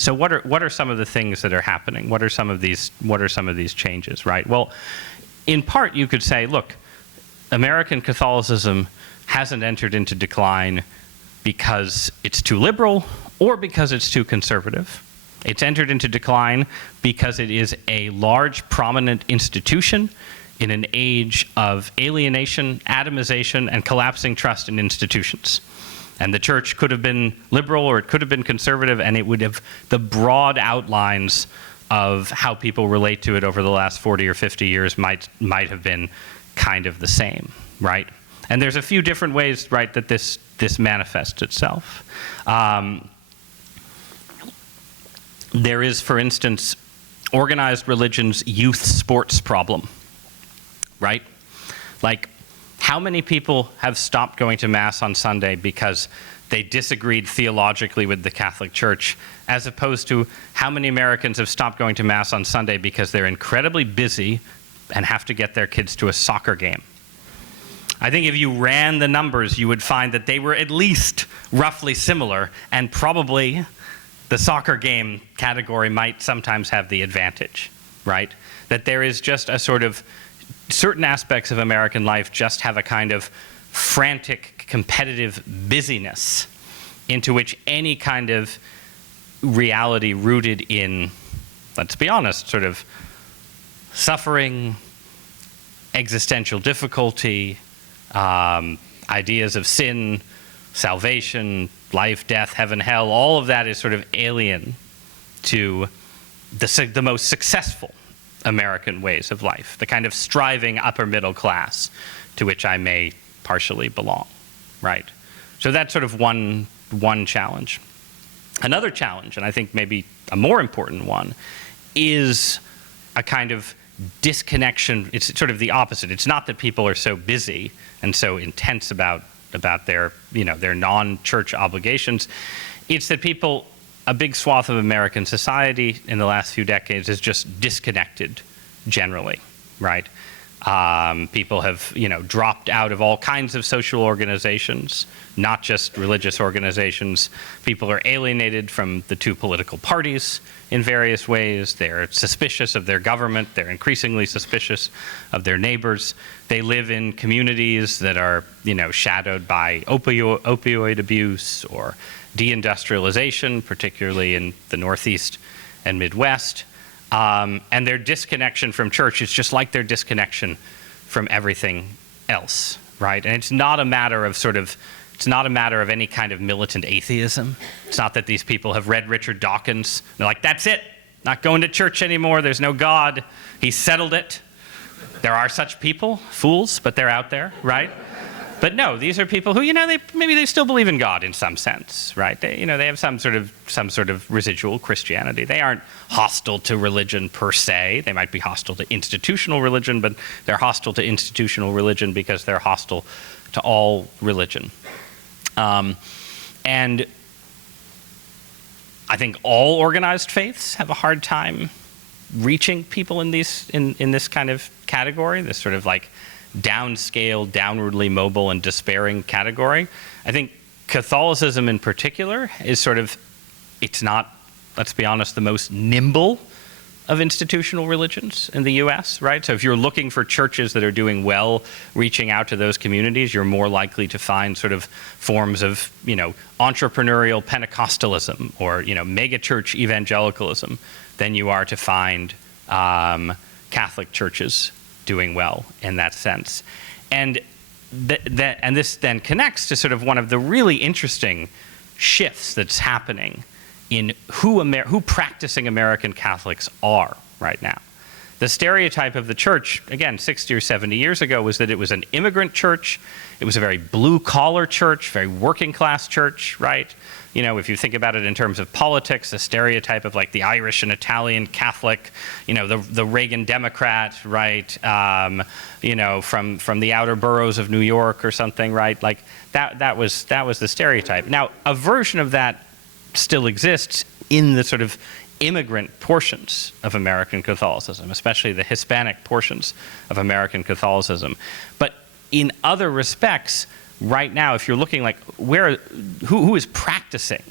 So what are some of the things that are happening? What are some of these changes, right? Well, in part, you could say, look, American Catholicism hasn't entered into decline because it's too liberal or because it's too conservative. It's entered into decline because it is a large, prominent institution in an age of alienation, atomization, and collapsing trust in institutions. And the church could have been liberal or it could have been conservative, and it would have the broad outlines of how people relate to it over the last 40 or 50 years might have been kind of the same, right? And there's a few different ways, right, that this manifests itself. There is, for instance, organized religion's youth sports problem, right? Like, how many people have stopped going to Mass on Sunday because they disagreed theologically with the Catholic Church, as opposed to how many Americans have stopped going to Mass on Sunday because they're incredibly busy and have to get their kids to a soccer game? I think if you ran the numbers, you would find that they were at least roughly similar, and probably the soccer game category might sometimes have the advantage, right? That there is just a sort of certain aspects of American life just have a kind of frantic, competitive busyness into which any kind of reality rooted in, let's be honest, sort of suffering, existential difficulty, ideas of sin, salvation, life, death, heaven, hell, all of that is sort of alien to the most successful American ways of life, the kind of striving upper middle class to which I may partially belong, right? So that's sort of one challenge. Another challenge, and I think maybe a more important one, is a kind of disconnection. It's sort of the opposite. It's not that people are so busy and so intense about their, their non-church obligations. It's that people, a big swath of American society in the last few decades is just disconnected generally, right? People have, dropped out of all kinds of social organizations, not just religious organizations. People are alienated from the two political parties in various ways. They're suspicious of their government. They're increasingly suspicious of their neighbors. They live in communities that are, shadowed by opioid abuse or deindustrialization, particularly in the Northeast and Midwest. And their disconnection from church is just like their disconnection from everything else, right? And it's not a matter of it's not a matter of any kind of militant atheism. It's not that these people have read Richard Dawkins. They're like, that's it, not going to church anymore. There's no God. He settled it. There are such people, fools, but they're out there, right? But no, these are people who, maybe they still believe in God in some sense, right? They have some sort of residual Christianity. They aren't hostile to religion per se. They might be hostile to institutional religion, but they're hostile to institutional religion because they're hostile to all religion. And I think all organized faiths have a hard time reaching people in this kind of category, this sort of like downscale, downwardly mobile, and despairing category. I think Catholicism in particular is it's not, let's be honest, the most nimble of institutional religions in the US, right? So if you're looking for churches that are doing well, reaching out to those communities, you're more likely to find sort of forms of, entrepreneurial Pentecostalism or, megachurch evangelicalism than you are to find Catholic churches doing well in that sense. And this then connects to sort of one of the really interesting shifts that's happening in who practicing American Catholics are right now. The stereotype of the church, again, 60 or 70 years ago, was that it was an immigrant church. It was a very blue-collar church, very working-class church, right? If you think about it in terms of politics, the stereotype of like the Irish and Italian Catholic, the Reagan Democrat, right? From the outer boroughs of New York or something, right? Like that was the stereotype. Now, a version of that still exists in the sort of immigrant portions of American Catholicism, especially the Hispanic portions of American Catholicism. But in other respects, right now, if you're looking like who is practicing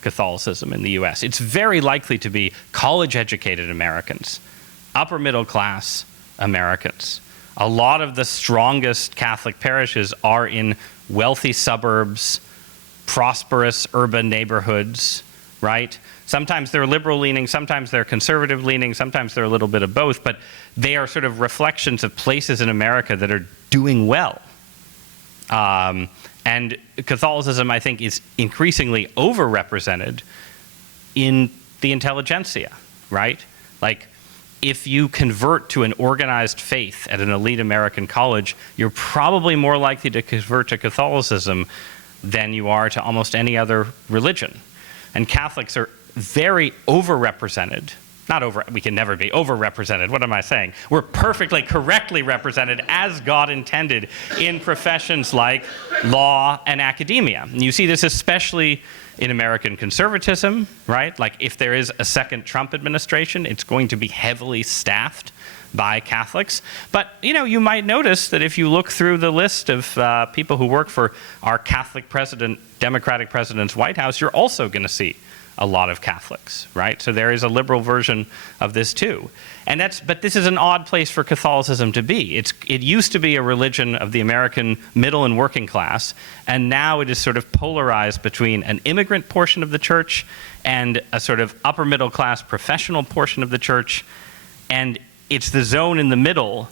Catholicism in the US, it's very likely to be college-educated Americans, upper middle class Americans. A lot of the strongest Catholic parishes are in wealthy suburbs, prosperous urban neighborhoods, right? Sometimes they're liberal-leaning, sometimes they're conservative-leaning, sometimes they're a little bit of both, but they are sort of reflections of places in America that are doing well. And Catholicism, I think, is increasingly overrepresented in the intelligentsia, right? Like, if you convert to an organized faith at an elite American college, you're probably more likely to convert to Catholicism than you are to almost any other religion. And Catholics are very overrepresented. We can never be overrepresented. What am I saying? We're perfectly correctly represented as God intended in professions like law and academia. And you see this especially in American conservatism, right? Like if there is a second Trump administration, it's going to be heavily staffed by Catholics. But, you might notice that if you look through the list of people who work for our Catholic president, Democratic president's White House, you're also going to see a lot of Catholics, right? So there is a liberal version of this too. But this is an odd place for Catholicism to be. It used to be a religion of the American middle and working class, and now it is sort of polarized between an immigrant portion of the church and a sort of upper middle class professional portion of the church. And it's the zone in the middle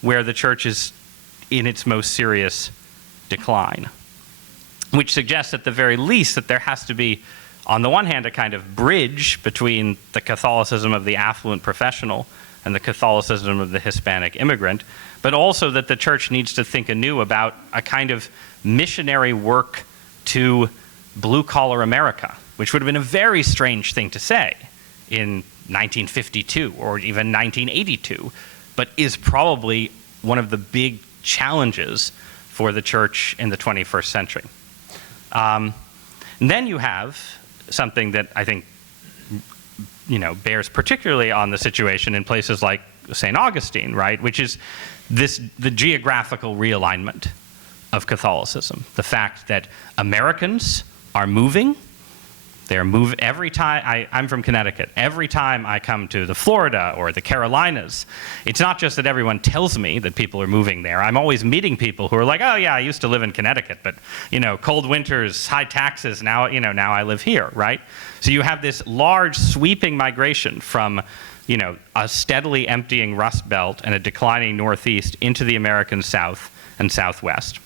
where the church is in its most serious decline, which suggests at the very least that there has to be, on the one hand, a kind of bridge between the Catholicism of the affluent professional and the Catholicism of the Hispanic immigrant, but also that the church needs to think anew about a kind of missionary work to blue-collar America, which would have been a very strange thing to say in 1952 or even 1982, but is probably one of the big challenges for the church in the 21st century. And then you have something that I think bears particularly on the situation in places like St. Augustine, right, which is the geographical realignment of Catholicism. The fact that Americans are moving. They're moving every time. I'm from Connecticut. Every time I come to the Florida or the Carolinas, it's not just that everyone tells me that people are moving there. I'm always meeting people who are like, oh yeah, I used to live in Connecticut, but cold winters, high taxes, now I live here, right? So you have this large sweeping migration from a steadily emptying Rust Belt and a declining Northeast into the American South and Southwest.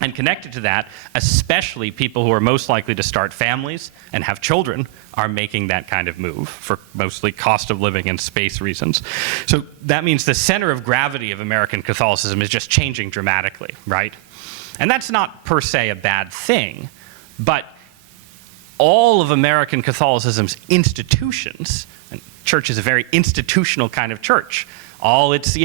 And connected to that, especially people who are most likely to start families and have children are making that kind of move for mostly cost of living and space reasons. So that means the center of gravity of American Catholicism is just changing dramatically, right? And that's not per se a bad thing, but all of American Catholicism's institutions, and church is a very institutional kind of church, all its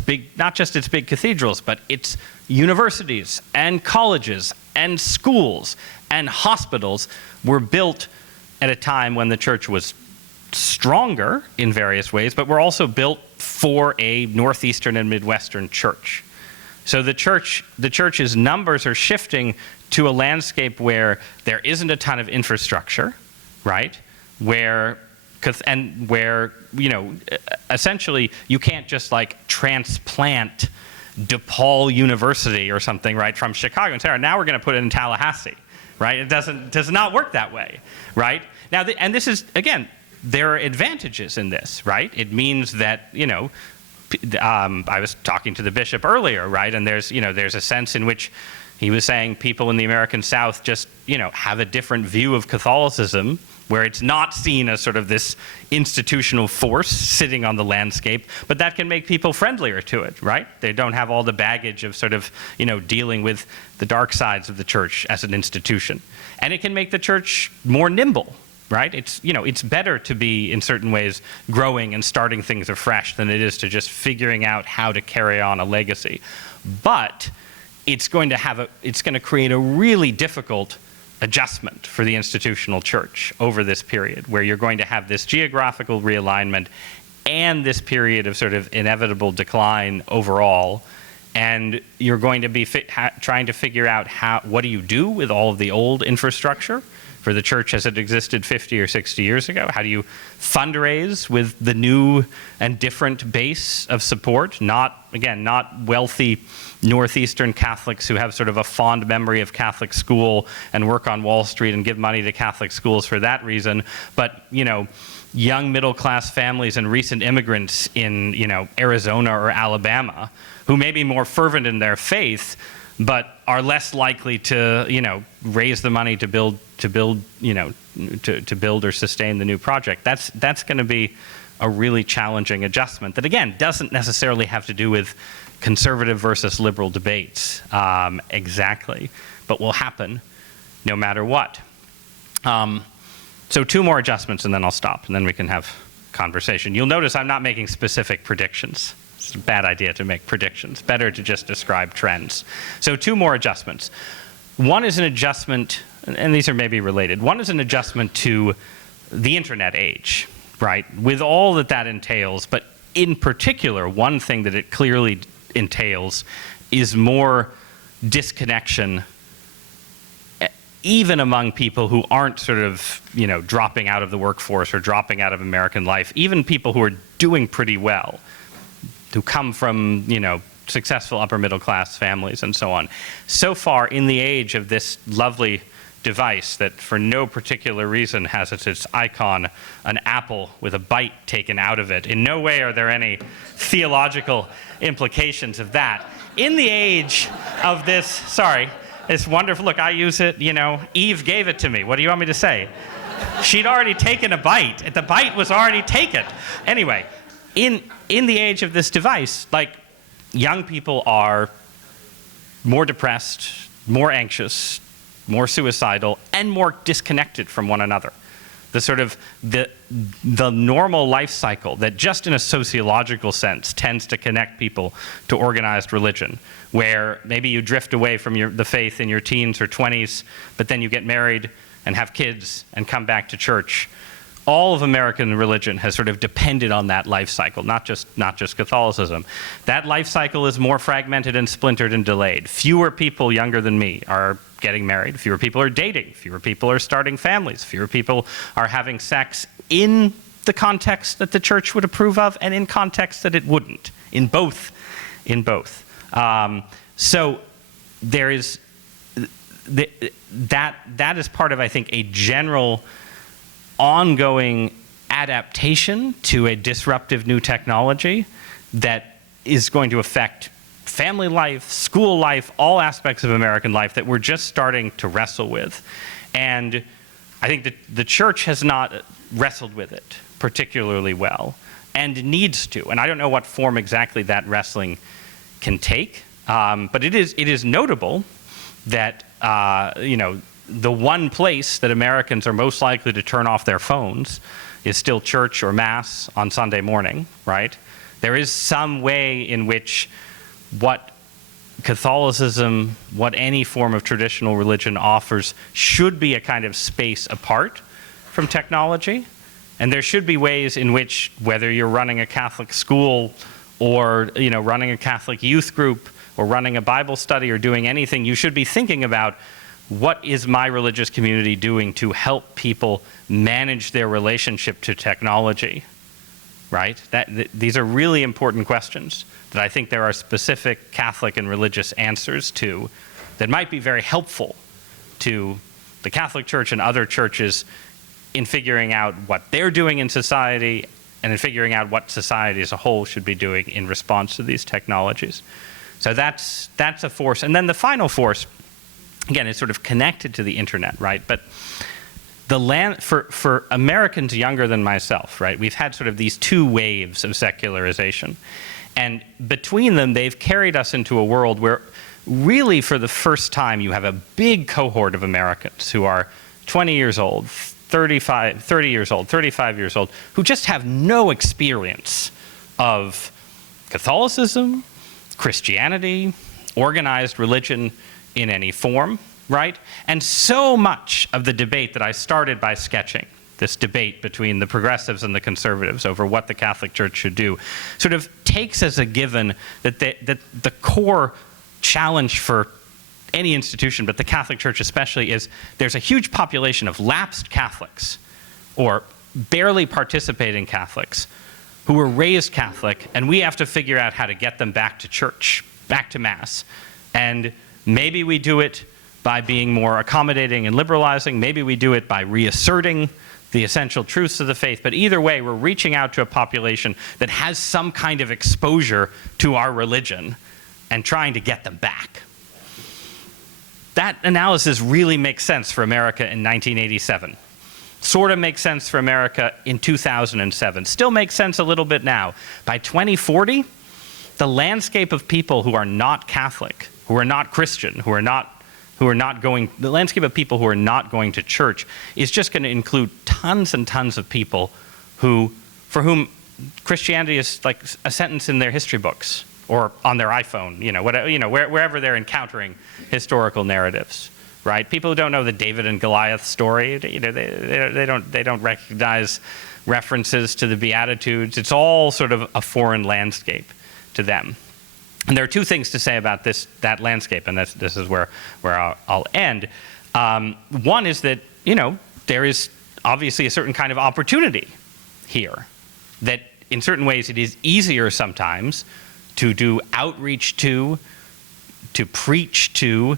big, not just its big cathedrals, but its universities and colleges and schools and hospitals were built at a time when the church was stronger in various ways, but were also built for a Northeastern and Midwestern church. So the church's numbers are shifting to a landscape where there isn't a ton of infrastructure, right? Where essentially you can't just like transplant DePaul University or something, right, from Chicago and say, now we're going to put it in Tallahassee, right? It does not work that way, right? Now, and this is, again, there are advantages in this, right? It means that, I was talking to the bishop earlier, right? And there's a sense in which he was saying people in the American South just, have a different view of Catholicism, where it's not seen as sort of this institutional force sitting on the landscape, but that can make people friendlier to it, right? They don't have all the baggage of sort of, dealing with the dark sides of the church as an institution. And it can make the church more nimble, right? It's better to be, in certain ways, growing and starting things afresh than it is to just figuring out how to carry on a legacy. But it's going to create a really difficult adjustment for the institutional church over this period, where you're going to have this geographical realignment and this period of sort of inevitable decline overall, and you're going to be trying to figure out what do you do with all of the old infrastructure for the church as it existed 50 or 60 years ago? How do you fundraise with the new and different base of support? Not wealthy Northeastern Catholics who have sort of a fond memory of Catholic school and work on Wall Street and give money to Catholic schools for that reason, but young middle-class families and recent immigrants in Arizona or Alabama who may be more fervent in their faith, but are less likely to raise the money to build or sustain the new project. That's going to be a really challenging adjustment that, again, doesn't necessarily have to do with conservative versus liberal debates exactly, but will happen no matter what. So 2 more adjustments and then I'll stop and then we can have conversation. You'll notice I'm not making specific predictions. It's a bad idea to make predictions. Better to just describe trends. So 2 more adjustments. One is an adjustment, and these are maybe related. One is an adjustment to the internet age, right? With all that entails, but in particular, one thing that it clearly entails is more disconnection, even among people who aren't sort of, dropping out of the workforce or dropping out of American life, even people who are doing pretty well, who come from, successful upper middle class families and so on. So far, in the age of this lovely device that for no particular reason has as its icon an apple with a bite taken out of it, in no way are there any theological implications of that. In the age of this, it's wonderful. Look, I use it, Eve gave it to me. What do you want me to say? She'd already taken a bite. The bite was already taken. Anyway, in the age of this device, young people are more depressed, more anxious, more suicidal, and more disconnected from one another. the sort of the normal life cycle that just in a sociological sense tends to connect people to organized religion, where maybe you drift away from the faith in your teens or 20s, but then you get married and have kids and come back to church. All of American religion has sort of depended on that life cycle, not just Catholicism. That life cycle is more fragmented and splintered and delayed. Fewer people younger than me are getting married. Fewer people are dating. Fewer people are starting families. Fewer people are having sex in the context that the church would approve of and in context that it wouldn't. In both. So there is that is part of, I think, a general ongoing adaptation to a disruptive new technology that is going to affect family life, school life, all aspects of American life that we're just starting to wrestle with. And I think that the church has not wrestled with it particularly well and needs to. And I don't know what form exactly that wrestling can take, but it is notable that the one place that Americans are most likely to turn off their phones is still church or mass on Sunday morning, right? There is some way in which what Catholicism, what any form of traditional religion offers, should be a kind of space apart from technology. And there should be ways in which, whether you're running a Catholic school or running a Catholic youth group or running a Bible study or doing anything, you should be thinking about, what is my religious community doing to help people manage their relationship to technology, right? These are really important questions that I think there are specific Catholic and religious answers to that might be very helpful to the Catholic Church and other churches in figuring out what they're doing in society and in figuring out what society as a whole should be doing in response to these technologies. So that's a force. And then the final force, again, is sort of connected to the internet, right? But for Americans younger than myself, right, we've had sort of these two waves of secularization. And between them, they've carried us into a world where really for the first time you have a big cohort of Americans who are 20 years old, 30 years old, 35 years old, who just have no experience of Catholicism, Christianity, organized religion in any form, right? And so much of the debate that I started by sketching, this debate between the progressives and the conservatives over what the Catholic Church should do, sort of takes as a given that the core challenge for any institution, but the Catholic Church especially, is there's a huge population of lapsed Catholics or barely participating Catholics who were raised Catholic, and we have to figure out how to get them back to church, back to Mass. And maybe we do it by being more accommodating and liberalizing. Maybe we do it by reasserting the essential truths of the faith. But either way, we're reaching out to a population that has some kind of exposure to our religion and trying to get them back. That analysis really makes sense for America in 1987. Sort of makes sense for America in 2007. Still makes sense a little bit now. By 2040, the landscape of people who are not Catholic, who are not Christian, the landscape of people who are not going to church is just going to include tons and tons of people for whom Christianity is like a sentence in their history books or on their iPhone, wherever they're encountering historical narratives, right? People who don't know the David and Goliath story, they don't recognize references to the Beatitudes. It's all sort of a foreign landscape to them. And there are two things to say about that landscape, and this is where I'll end. One is that, there is obviously a certain kind of opportunity here, that in certain ways it is easier sometimes to do outreach to preach to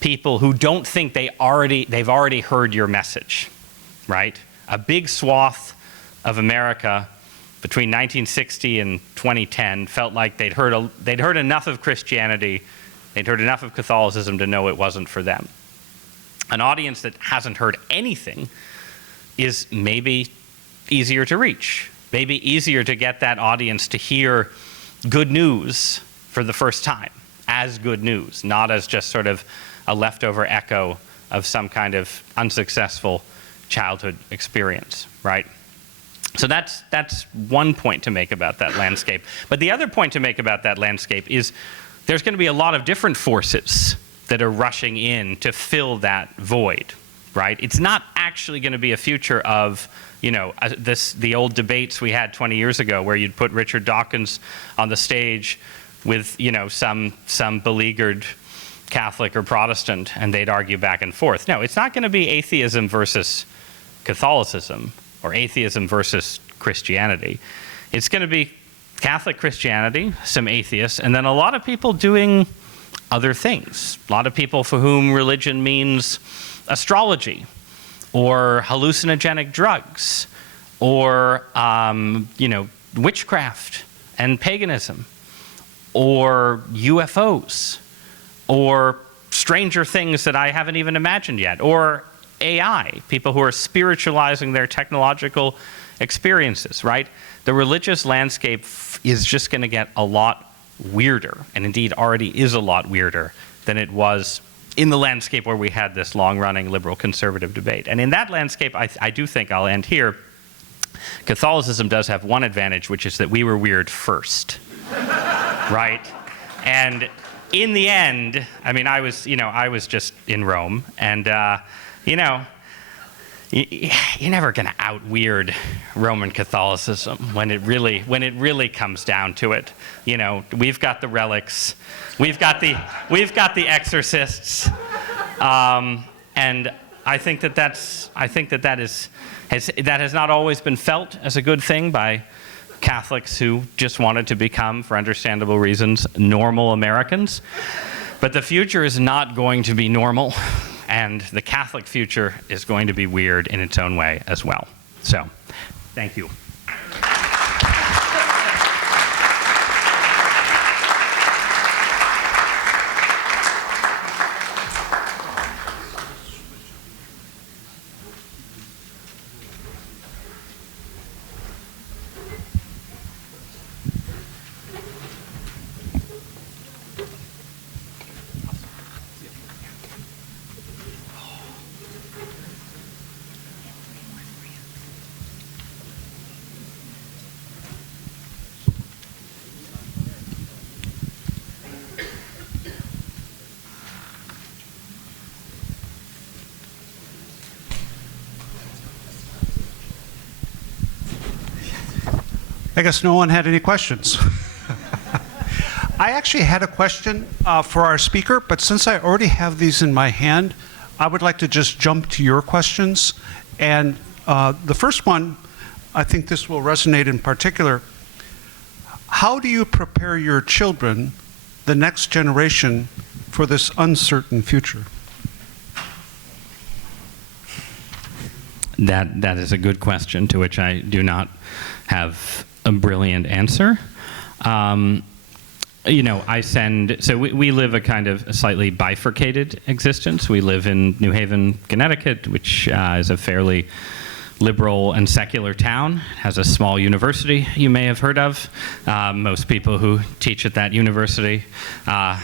people who don't think they've already heard your message, right? A big swath of America between 1960 and 2010 felt like they'd heard enough of Christianity, they'd heard enough of Catholicism to know it wasn't for them. An audience that hasn't heard anything is maybe easier to reach, maybe easier to get that audience to hear good news for the first time, as good news, not as just sort of a leftover echo of some kind of unsuccessful childhood experience, right? So that's one point to make about that landscape. But the other point to make about that landscape is there's going to be a lot of different forces that are rushing in to fill that void, right? It's not actually going to be a future of, the old debates we had 20 years ago where you'd put Richard Dawkins on the stage with, some beleaguered Catholic or Protestant, and they'd argue back and forth. No, it's not going to be atheism versus Catholicism or atheism versus Christianity. It's going to be Catholic Christianity, some atheists, and then a lot of people doing other things. A lot of people for whom religion means astrology or hallucinogenic drugs or, witchcraft and paganism or UFOs or stranger things that I haven't even imagined yet, or AI, people who are spiritualizing their technological experiences, right? The religious landscape is just going to get a lot weirder, and indeed already is a lot weirder than it was in the landscape where we had this long-running liberal-conservative debate. And in that landscape, I do think, I'll end here, Catholicism does have one advantage, which is that we were weird first, right? And in the end, I mean, I was just in Rome, and you're never going to out-weird Roman Catholicism when it really comes down to it. We've got the relics, we've got the exorcists, and I think that has not always been felt as a good thing by Catholics who just wanted to become, for understandable reasons, normal Americans. But the future is not going to be normal. And the Catholic future is going to be weird in its own way as well. So, thank you. I guess no one had any questions. I actually had a question for our speaker, but since I already have these in my hand, I would like to just jump to your questions. And the first one, I think this will resonate in particular. How do you prepare your children, the next generation, for this uncertain future? That is a good question to which I do not have a brilliant answer. So we live a kind of a slightly bifurcated existence. We live in New Haven, Connecticut, which is a fairly liberal and secular town. It has a small university you may have heard of. Most people who teach at that university, aren't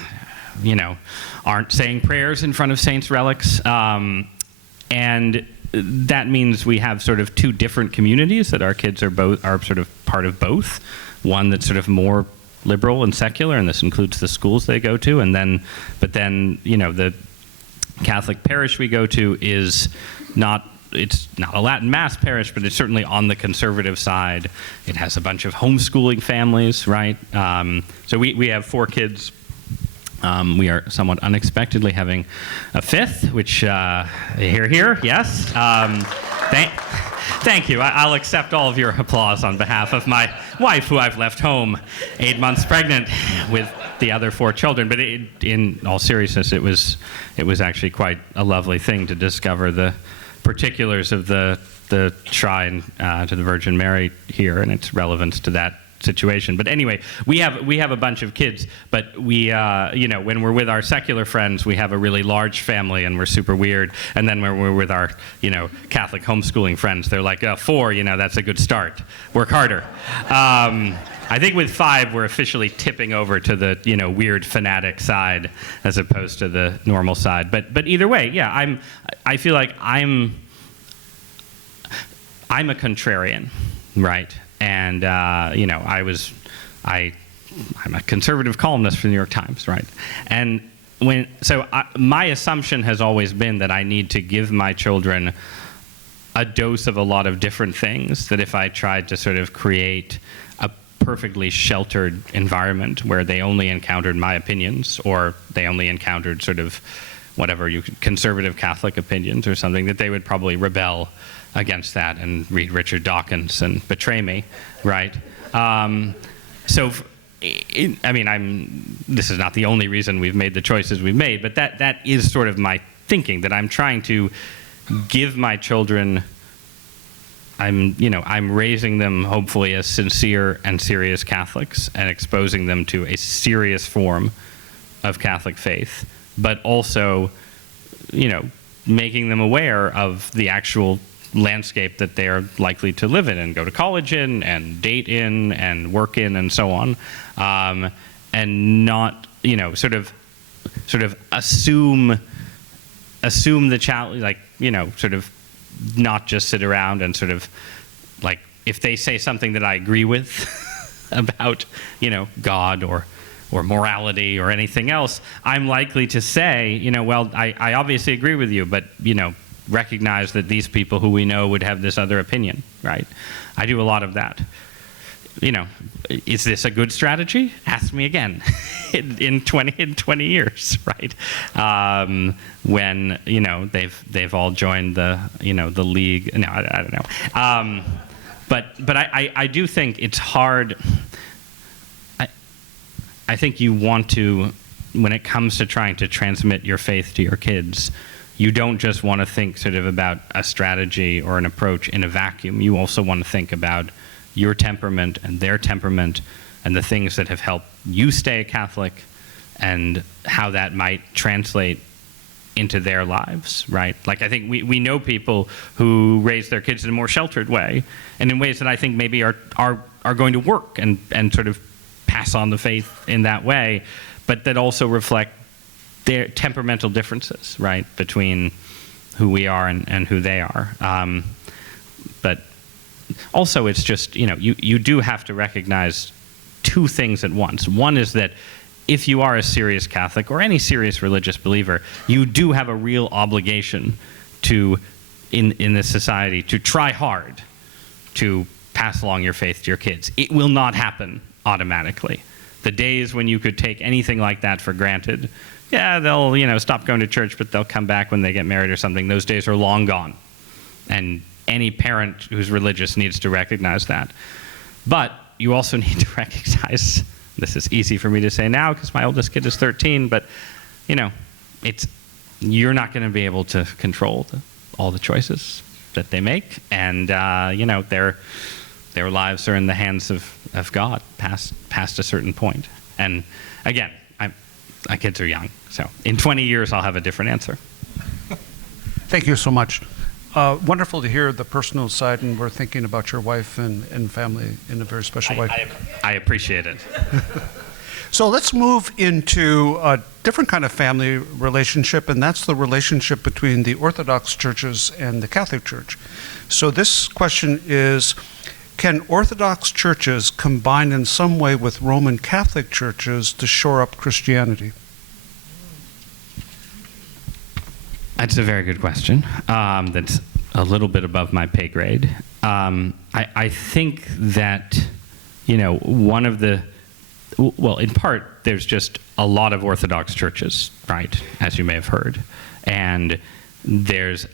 saying prayers in front of saints' relics. And that means we have sort of two different communities that our kids are sort of part of both. One that's sort of more liberal and secular, and this includes the schools they go to, but then the Catholic parish we go to is it's not a Latin Mass parish, but it's certainly on the conservative side. It has a bunch of homeschooling families, right? So we have 4 kids. We are somewhat unexpectedly having a 5th, which, here, yes. Thank you. I'll accept all of your applause on behalf of my wife, who I've left home 8 months pregnant with the other 4 children. But in all seriousness, it was actually quite a lovely thing to discover the particulars of the shrine to the Virgin Mary here and its relevance to that situation. But anyway, we have a bunch of kids, but we when we're with our secular friends, we have a really large family and we're super weird. And then when we're with our Catholic homeschooling friends, they're like 4, that's a good start. Work harder. I think with 5, we're officially tipping over to the weird fanatic side as opposed to the normal side. But either way, yeah, I feel like I'm a contrarian, right? And I'm a conservative columnist for the New York Times, right? And my assumption has always been that I need to give my children a dose of a lot of different things, that if I tried to sort of create a perfectly sheltered environment where they only encountered my opinions, or they only encountered sort of whatever conservative Catholic opinions or something, that they would probably rebel against that and read Richard Dawkins and betray me, right? This is not the only reason we've made the choices we've made, but that is sort of my thinking, that I'm trying to give my children, I'm raising them hopefully as sincere and serious Catholics and exposing them to a serious form of Catholic faith, but also, making them aware of the actual landscape that they are likely to live in and go to college in and date in and work in and so on, and not, sort of assume the challenge, sort of not just sit around and sort of like, if they say something that I agree with about, God or morality or anything else, I'm likely to say, well, I obviously agree with you, but, recognize that these people who we know would have this other opinion, right? I do a lot of that. Is this a good strategy? Ask me again in 20 years, right? When they've all joined the the league. No, I don't know. But I do think it's hard. I think you want to, when it comes to trying to transmit your faith to your kids, you don't just want to think sort of about a strategy or an approach in a vacuum. You also want to think about your temperament and their temperament and the things that have helped you stay a Catholic and how that might translate into their lives, right? Like, I think we know people who raise their kids in a more sheltered way and in ways that I think maybe are going to work and sort of pass on the faith in that way, but that also reflect their temperamental differences, right, between who we are and who they are. But also, it's just, you do have to recognize two things at once. One is that if you are a serious Catholic or any serious religious believer, you do have a real obligation to, in this society, to try hard to pass along your faith to your kids. It will not happen automatically. The days when you could take anything like that for granted, yeah, they'll, stop going to church, but they'll come back when they get married or something. Those days are long gone. And any parent who's religious needs to recognize that. But you also need to recognize, this is easy for me to say now because my oldest kid is 13, but, you're not going to be able to control all the choices that they make. And, their lives are in the hands of God past a certain point. And again, my kids are young, so in 20 years I'll have a different answer. Thank you so much. Wonderful to hear the personal side, and we're thinking about your wife and family in a very special way. I appreciate it. So let's move into a different kind of family relationship, and that's the relationship between the Orthodox churches and the Catholic Church. So this question is, can Orthodox churches combine in some way with Roman Catholic churches to shore up Christianity? That's a very good question. That's a little bit above my pay grade. I think that, one of the, well, in part, there's just a lot of Orthodox churches, right, as you may have heard. And there's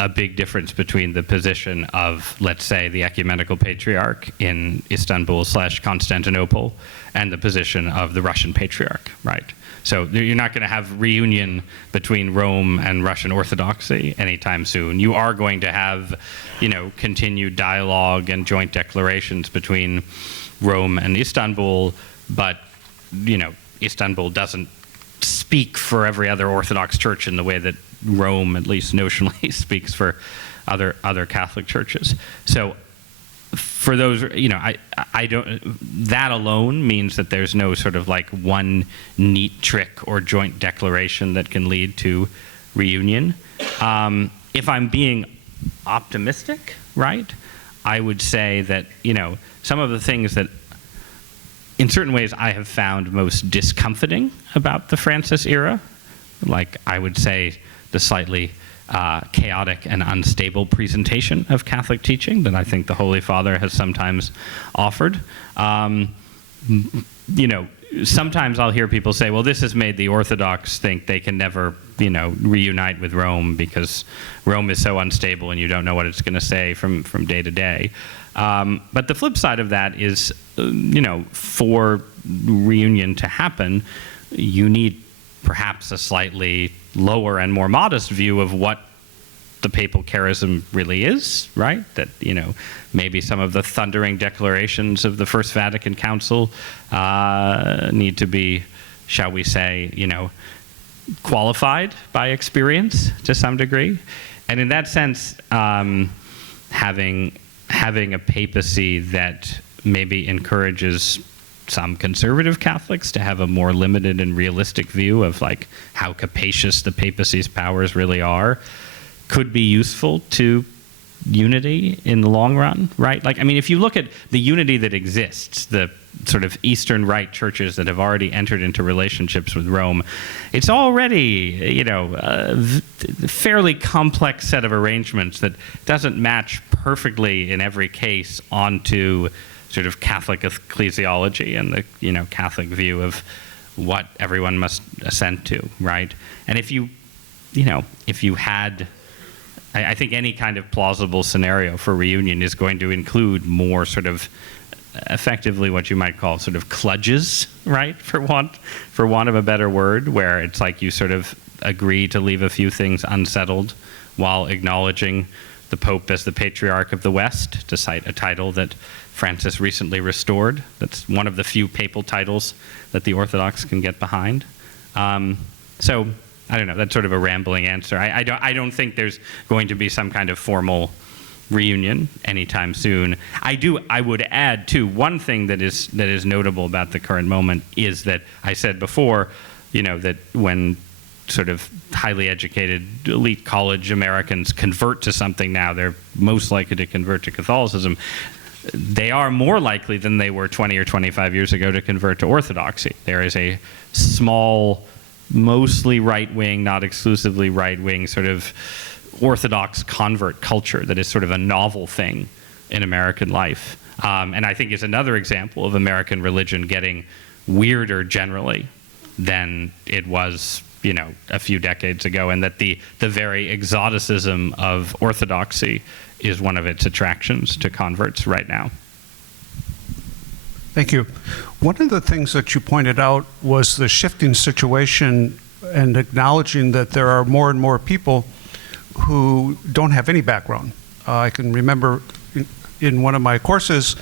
a big difference between the position of, let's say, the ecumenical patriarch in Istanbul/Constantinople and the position of the Russian patriarch, right? So you're not going to have reunion between Rome and Russian Orthodoxy anytime soon. You are going to have, continued dialogue and joint declarations between Rome and Istanbul, but, Istanbul doesn't speak for every other Orthodox church in the way that Rome, at least notionally, speaks for other Catholic churches. So for those, I don't, that alone means that there's no sort of like one neat trick or joint declaration that can lead to reunion. If I'm being optimistic, right, I would say that, some of the things that in certain ways I have found most discomforting about the Francis era, like I would say the slightly chaotic and unstable presentation of Catholic teaching that I think the Holy Father has sometimes offered. Sometimes I'll hear people say, well, this has made the Orthodox think they can never, reunite with Rome because Rome is so unstable and you don't know what it's going to say from day to day. But the flip side of that is, for reunion to happen, you need perhaps a slightly lower and more modest view of what the papal charism really is, right? That, maybe some of the thundering declarations of the First Vatican Council need to be, shall we say, qualified by experience to some degree. And in that sense, having a papacy that maybe encourages some conservative Catholics to have a more limited and realistic view of like how capacious the papacy's powers really are could be useful to unity in the long run, right? If you look at the unity that exists, the sort of Eastern Rite churches that have already entered into relationships with Rome, it's already, a fairly complex set of arrangements that doesn't match perfectly in every case onto sort of Catholic ecclesiology and the, Catholic view of what everyone must assent to, right? And if you had, I think any kind of plausible scenario for reunion is going to include more sort of effectively what you might call sort of kludges, right? For want of a better word, where it's like you sort of agree to leave a few things unsettled while acknowledging the Pope as the Patriarch of the West, to cite a title that Francis recently restored. That's one of the few papal titles that the Orthodox can get behind. So I don't know. That's sort of a rambling answer. I don't think there's going to be some kind of formal reunion anytime soon. I would add too, one thing that is notable about the current moment is that I said before, that when sort of highly educated elite college Americans convert to something now, they're most likely to convert to Catholicism. They are more likely than they were 20 or 25 years ago to convert to Orthodoxy. There is a small, mostly right-wing, not exclusively right-wing, sort of Orthodox convert culture that is sort of a novel thing in American life. And I think is another example of American religion getting weirder generally than it was, a few decades ago, and that the very exoticism of Orthodoxy is one of its attractions to converts right now. Thank you. One of the things that you pointed out was the shifting situation and acknowledging that there are more and more people who don't have any background. I can remember in one of my courses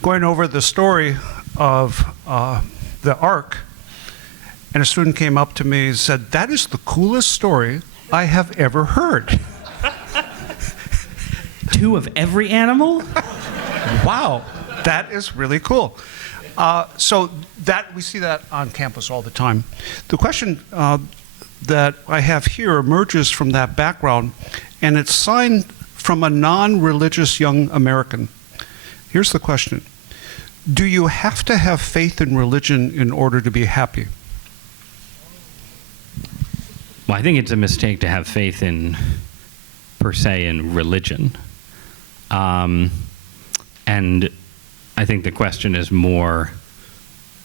going over the story of the Ark, and a student came up to me and said, "That is the coolest story I have ever heard." Two of every animal? Wow, that is really cool. So that we see that on campus all the time. The question that I have here emerges from that background, and it's signed from a non-religious young American. Here's the question: do you have to have faith in religion in order to be happy? Well, I think it's a mistake to have faith in, per se, in religion. And I think the question is more,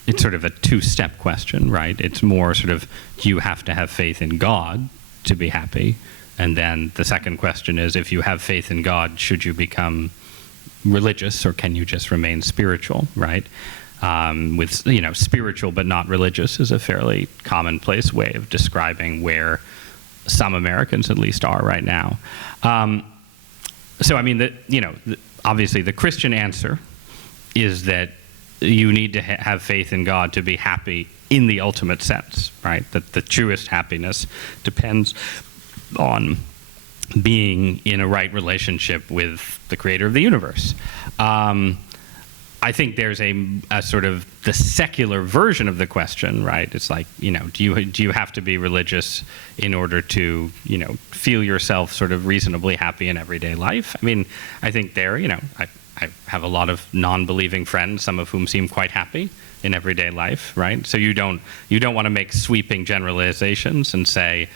it's sort of a two-step question, right? It's more sort of, do you have to have faith in God to be happy? And then the second question is, if you have faith in God, should you become religious, or can you just remain spiritual, right? With, spiritual but not religious is a fairly commonplace way of describing where some Americans at least are right now. So, obviously the Christian answer is that you need to have faith in God to be happy in the ultimate sense, right? That the truest happiness depends on being in a right relationship with the creator of the universe. I think there's a sort of the secular version of the question, right? It's like, do you have to be religious in order to, feel yourself sort of reasonably happy in everyday life? I mean, I think I have a lot of non-believing friends, some of whom seem quite happy in everyday life, right? So you don't want to make sweeping generalizations and say,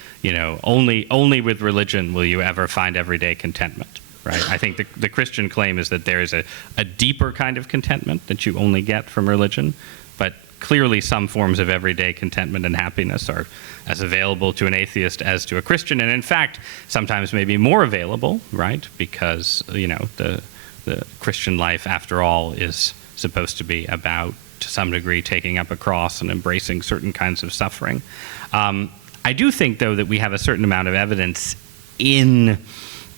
only with religion will you ever find everyday contentment, right? I think the Christian claim is that there is a deeper kind of contentment that you only get from religion, but clearly some forms of everyday contentment and happiness are as available to an atheist as to a Christian, and in fact, sometimes maybe more available, right? Because, the Christian life, after all, is supposed to be about, to some degree, taking up a cross and embracing certain kinds of suffering. I do think, though, that we have a certain amount of evidence in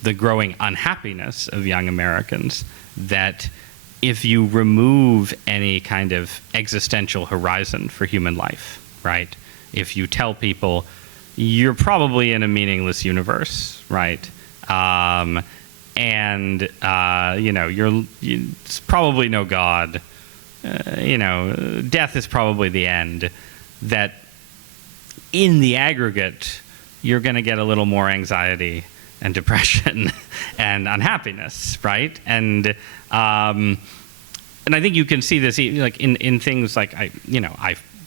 the growing unhappiness of young Americans that if you remove any kind of existential horizon for human life, right? If you tell people you're probably in a meaningless universe, right? It's probably no God. Death is probably the end. That in the aggregate, you're going to get a little more anxiety and depression and unhappiness, right? And I think you can see this like in things like I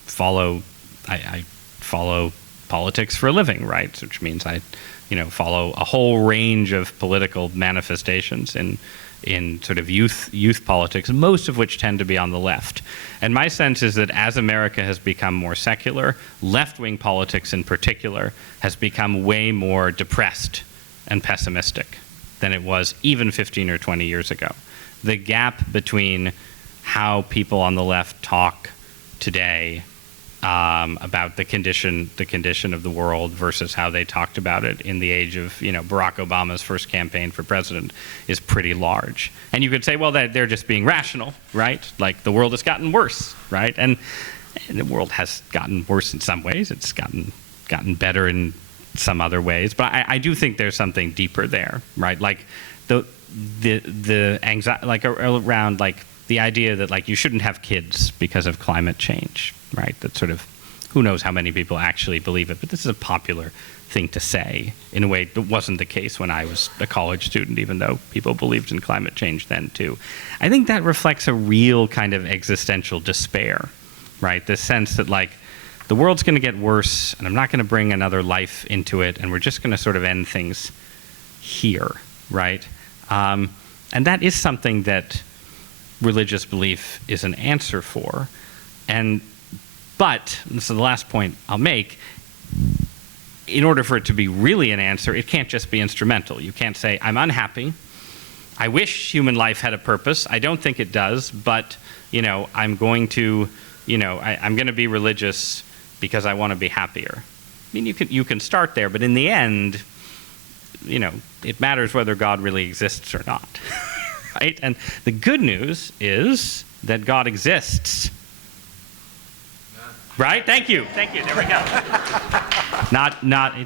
follow politics for a living, right? Which means I follow a whole range of political manifestations in sort of youth politics, most of which tend to be on the left. And my sense is that as America has become more secular, left-wing politics in particular has become way more depressed and pessimistic than it was even 15 or 20 years ago. The gap between how people on the left talk today about the condition of the world versus how they talked about it in the age of Barack Obama's first campaign for president is pretty large. And you could say, well, they're just being rational, right? Like the world has gotten worse, right? And the world has gotten worse in some ways. It's gotten better in some other ways. But I do think there's something deeper there, right? Like the anxiety, like around like the idea that like you shouldn't have kids because of climate change, right? That sort of, who knows how many people actually believe it, but this is a popular thing to say in a way that wasn't the case when I was a college student, even though people believed in climate change then too. I think that reflects a real kind of existential despair, right? This sense that like the world's going to get worse and I'm not going to bring another life into it and we're just going to sort of end things here, right? And that is something that religious belief is an answer for. But, this is the last point I'll make, in order for it to be really an answer, it can't just be instrumental. You can't say, I'm unhappy, I wish human life had a purpose, I don't think it does, but, I'm going to, I'm going to be religious because I want to be happier. I mean, you can start there, but in the end, it matters whether God really exists or not, right? And the good news is that God exists. Right? Thank you. There we go. Not.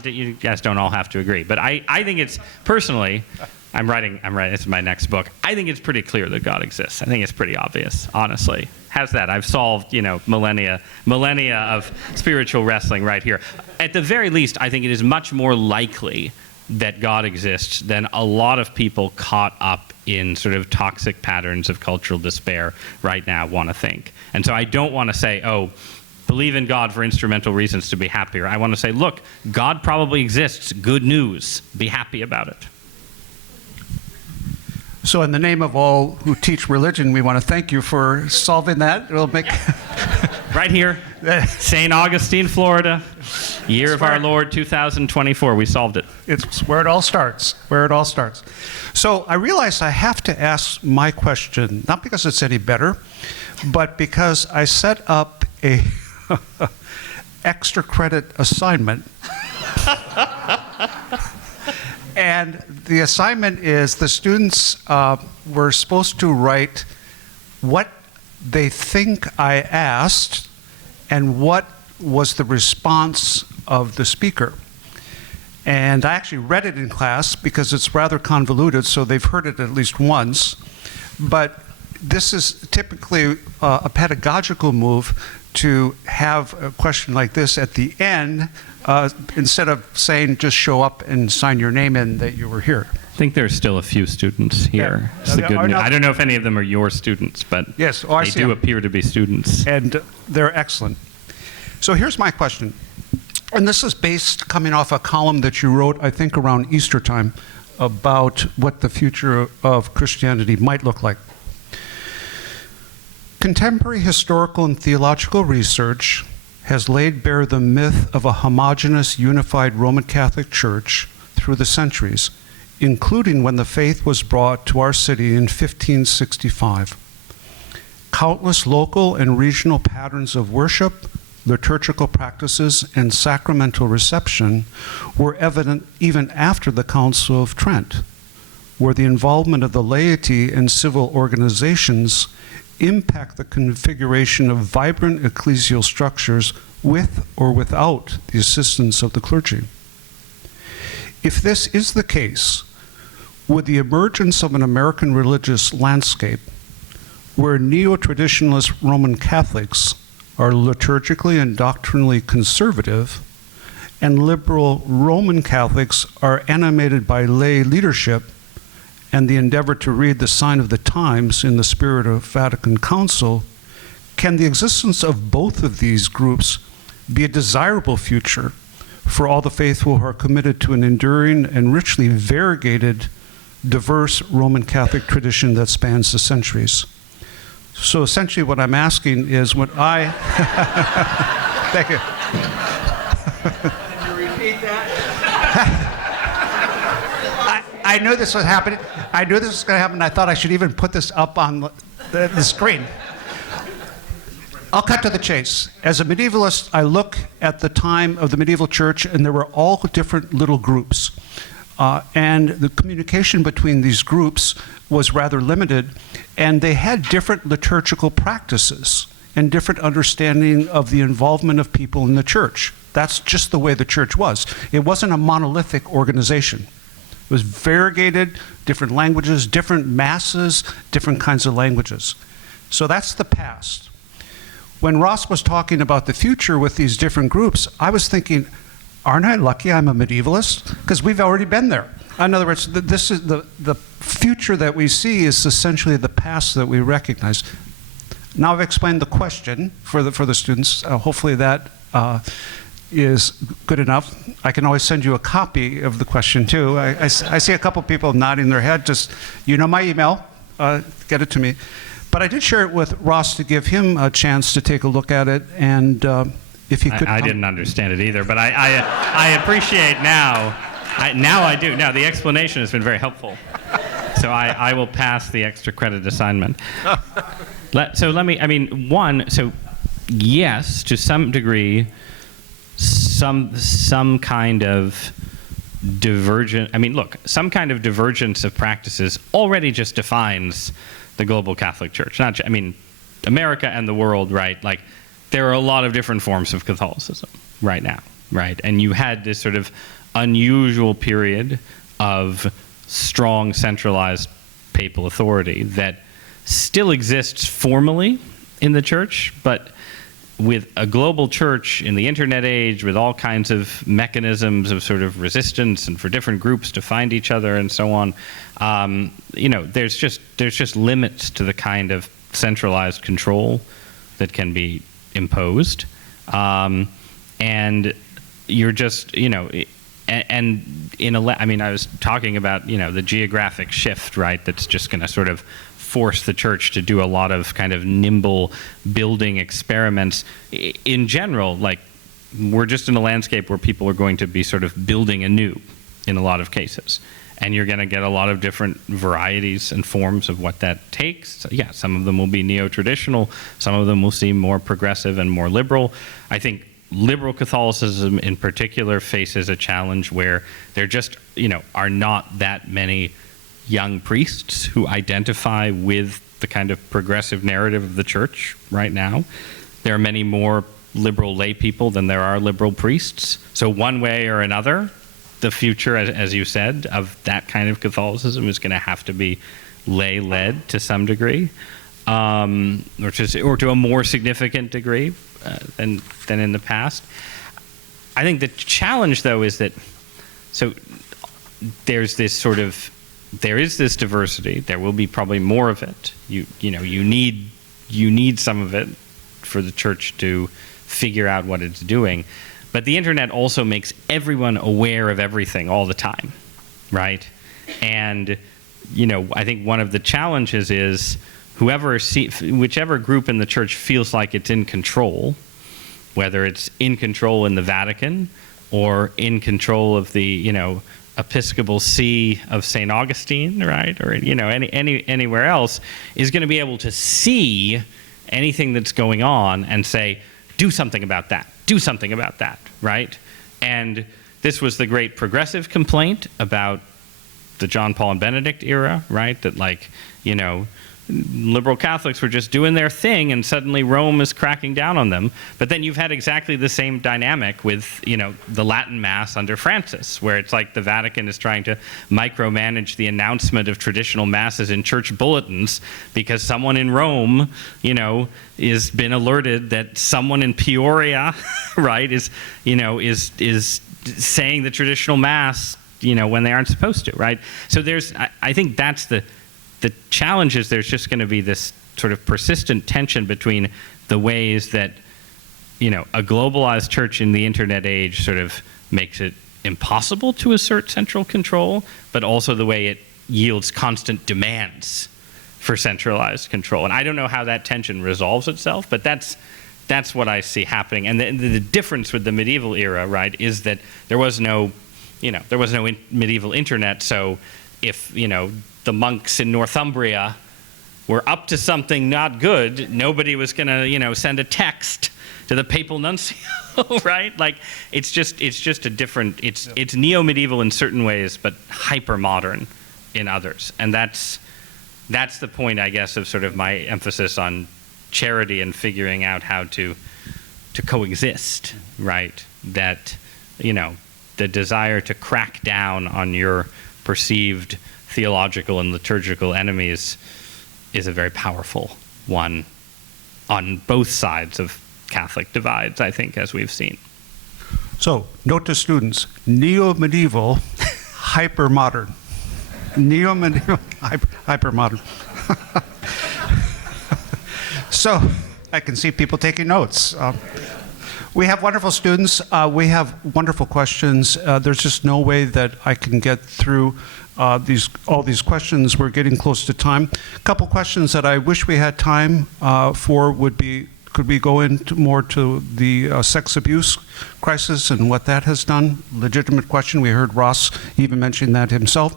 You guys don't all have to agree, but I think it's personally. I'm writing. This is my next book. I think it's pretty clear that God exists. I think it's pretty obvious. Honestly, how's that? I've solved millennia of spiritual wrestling right here. At the very least, I think it is much more likely that God exists than a lot of people caught up in sort of toxic patterns of cultural despair right now want to think. And so I don't want to say, oh, believe in God for instrumental reasons to be happier. I want to say, look, God probably exists. Good news. Be happy about it. So in the name of all who teach religion, we want to thank you for solving that. We'll make right here, St. Augustine, Florida, year of our Lord 2024. We solved it. It's where it all starts. So I realize I have to ask my question, not because it's any better, but because I set up a extra credit assignment. And the assignment is the students were supposed to write what they think I asked and what was the response of the speaker. And I actually read it in class because it's rather convoluted, so they've heard it at least once. But this is typically a pedagogical move to have a question like this at the end, instead of saying just show up and sign your name in that you were here. I think there's still a few students here. Yeah. It's the good Are news. not- I don't know if any of them are your students, but Yes, oh, I they see do them. appear to be students. And they're excellent. So here's my question. And this is based, coming off a column that you wrote, I think, around Easter time, about what the future of Christianity might look like. Contemporary historical and theological research has laid bare the myth of a homogeneous, unified Roman Catholic Church through the centuries, including when the faith was brought to our city in 1565. Countless local and regional patterns of worship, liturgical practices, and sacramental reception were evident even after the Council of Trent, where the involvement of the laity and civil organizations impact the configuration of vibrant ecclesial structures with or without the assistance of the clergy. If this is the case, would the emergence of an American religious landscape where neo-traditionalist Roman Catholics are liturgically and doctrinally conservative, and liberal Roman Catholics are animated by lay leadership and the endeavor to read the sign of the times in the spirit of Vatican Council, can the existence of both of these groups be a desirable future for all the faithful who are committed to an enduring and richly variegated, diverse Roman Catholic tradition that spans the centuries? So essentially what I'm asking is when I... Thank you. Can you repeat that? I knew this was happening. I knew this was going to happen. I thought I should even put this up on the screen. I'll cut to the chase. As a medievalist, I look at the time of the medieval church, and there were all different little groups. And the communication between these groups was rather limited, and they had different liturgical practices and different understanding of the involvement of people in the church. That's just the way the church was. It wasn't a monolithic organization. It was variegated, different languages, different masses, different kinds of languages. So that's the past. When Ross was talking about the future with these different groups, I was thinking, aren't I lucky I'm a medievalist? Because we've already been there. In other words, this is the future that we see is essentially the past that we recognize. Now I've explained the question for the students. Hopefully that is good enough. I can always send you a copy of the question too. I see a couple people nodding their head. Just, you know my email, get it to me. But I did share it with Ross to give him a chance to take a look at it, and if he could. I didn't understand it either, but I appreciate now. Now I do. Now the explanation has been very helpful. So I will pass the extra credit assignment. So let me, I mean, so yes, to some degree, some kind of divergent, I mean, look, some kind of divergence of practices already just defines the global Catholic Church. I mean, America and the world, right? Like, there are a lot of different forms of Catholicism right now, right? And you had this sort of unusual period of strong centralized papal authority that still exists formally in the church, but with a global church in the internet age, with all kinds of mechanisms of sort of resistance and for different groups to find each other and so on, you know, there's just limits to the kind of centralized control that can be imposed, and you're just, you know, and I mean, I was talking about, you know, the geographic shift, right? That's just going to sort of force the church to do a lot of kind of nimble building experiments. In general, like, we're just in a landscape where people are going to be sort of building anew in a lot of cases. And you're going to get a lot of different varieties and forms of what that takes. So, yeah, some of them will be neo-traditional. Some of them will seem more progressive and more liberal. I think liberal Catholicism in particular faces a challenge where there just, you know, are not that many young priests who identify with the kind of progressive narrative of the church right now. There are many more liberal lay people than there are liberal priests. So one way or another, the future, as you said, of that kind of Catholicism is going to have to be lay-led to some degree. or to a more significant degree than in the past. I think the challenge, though, is that there is this diversity. There will be probably more of it. You need some of it for the church to figure out what it's doing. But the internet also makes everyone aware of everything all the time, right? And I think one of the challenges is whichever group in the church feels like it's in control, whether it's in control in the Vatican or in control of the Episcopal See of St. Augustine, right, or anywhere else, is going to be able to see anything that's going on and say, do something about that, right? And this was the great progressive complaint about the John Paul and Benedict era, right? That liberal Catholics were just doing their thing and suddenly Rome is cracking down on them. But then you've had exactly the same dynamic with, the Latin Mass under Francis, where it's like the Vatican is trying to micromanage the announcement of traditional masses in church bulletins because someone in Rome, is been alerted that someone in Peoria, right, is saying the traditional Mass, when they aren't supposed to, right? So I think that's the challenge is there's just going to be this sort of persistent tension between the ways that, a globalized church in the internet age sort of makes it impossible to assert central control, but also the way it yields constant demands for centralized control. And I don't know how that tension resolves itself, but that's what I see happening. And the difference with the medieval era, right, is that there was no medieval internet, so if, the monks in Northumbria were up to something not good, nobody was going to, send a text to the papal nuncio, right? Like, it's just a different, it's neo-medieval in certain ways, but hyper-modern in others. And that's the point, I guess, of sort of my emphasis on charity and figuring out how to coexist, right? That, the desire to crack down on your perceived theological and liturgical enemies is a very powerful one on both sides of Catholic divides, I think, as we've seen. So, note to students, neo-medieval, hyper-modern. Neo-medieval, hyper-modern. So, I can see people taking notes. We have wonderful students. We have wonderful questions. There's just no way that I can get through all these questions. We're getting close to time. A couple questions that I wish we had time for would be, could we go into more to the sex abuse crisis and what that has done? Legitimate question. We heard Ross even mention that himself.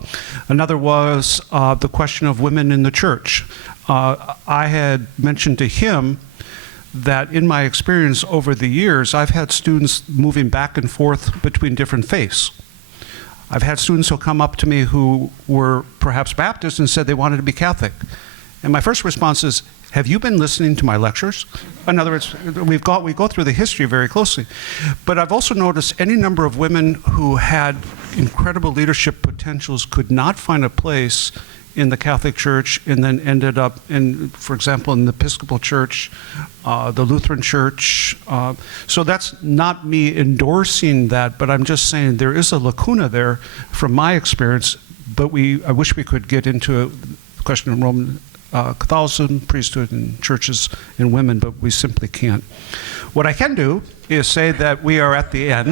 Another was the question of women in the church. I had mentioned to him that in my experience over the years, I've had students moving back and forth between different faiths. I've had students who come up to me who were perhaps Baptist and said they wanted to be Catholic. And my first response is, have you been listening to my lectures? In other words, we go through the history very closely. But I've also noticed any number of women who had incredible leadership potentials could not find a place in the Catholic Church and then ended up in, for example, in the Episcopal Church, the Lutheran Church. So that's not me endorsing that, but I'm just saying there is a lacuna there from my experience, but I wish we could get into the question of Roman Catholicism, priesthood, and churches and women, but we simply can't. What I can do is say that we are at the end.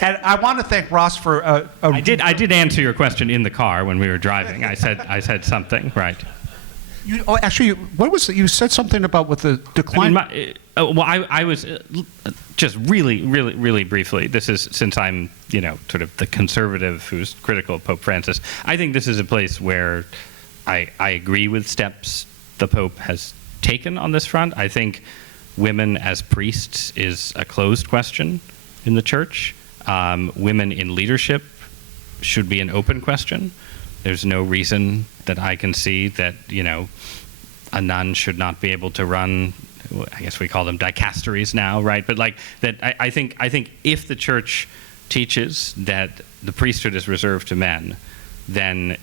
And I want to thank Ross for I did answer your question in the car when we were driving. I said something, right. Actually, what was it? You said something about with the decline. I was just really briefly. This is, since I'm, sort of the conservative who's critical of Pope Francis, I think this is a place where I agree with steps the Pope has taken on this front. I think women as priests is a closed question in the church. Women in leadership should be an open question. There's no reason that I can see that, a nun should not be able to run, I guess we call them dicasteries now, right? But like that, I think if the church teaches that the priesthood is reserved to men, then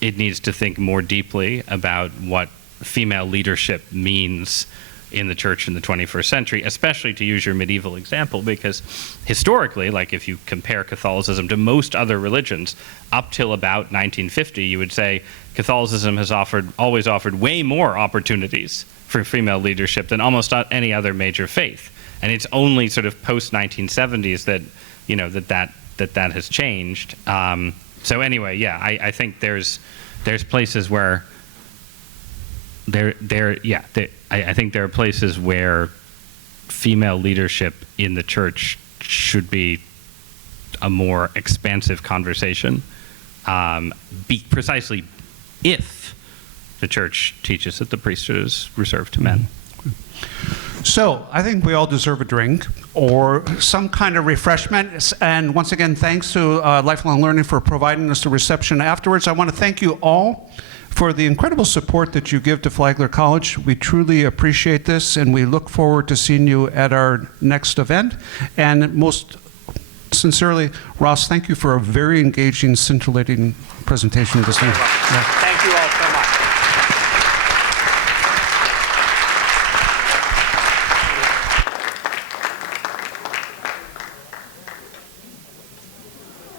it needs to think more deeply about what female leadership means in the church in the 21st century, especially to use your medieval example, because historically, like if you compare Catholicism to most other religions, up till about 1950, you would say Catholicism has always offered way more opportunities for female leadership than almost any other major faith. And it's only sort of post-1970s that, you know, that has changed. So anyway, yeah, I think there's places where I think there are places where female leadership in the church should be a more expansive conversation, precisely if the church teaches that the priesthood is reserved to men. So I think we all deserve a drink or some kind of refreshment. And once again, thanks to Lifelong Learning for providing us the reception afterwards. I want to thank you all for the incredible support that you give to Flagler College. We truly appreciate this, and we look forward to seeing you at our next event. And most sincerely, Ross, thank you for a very engaging, scintillating presentation this evening. Thank you all so much.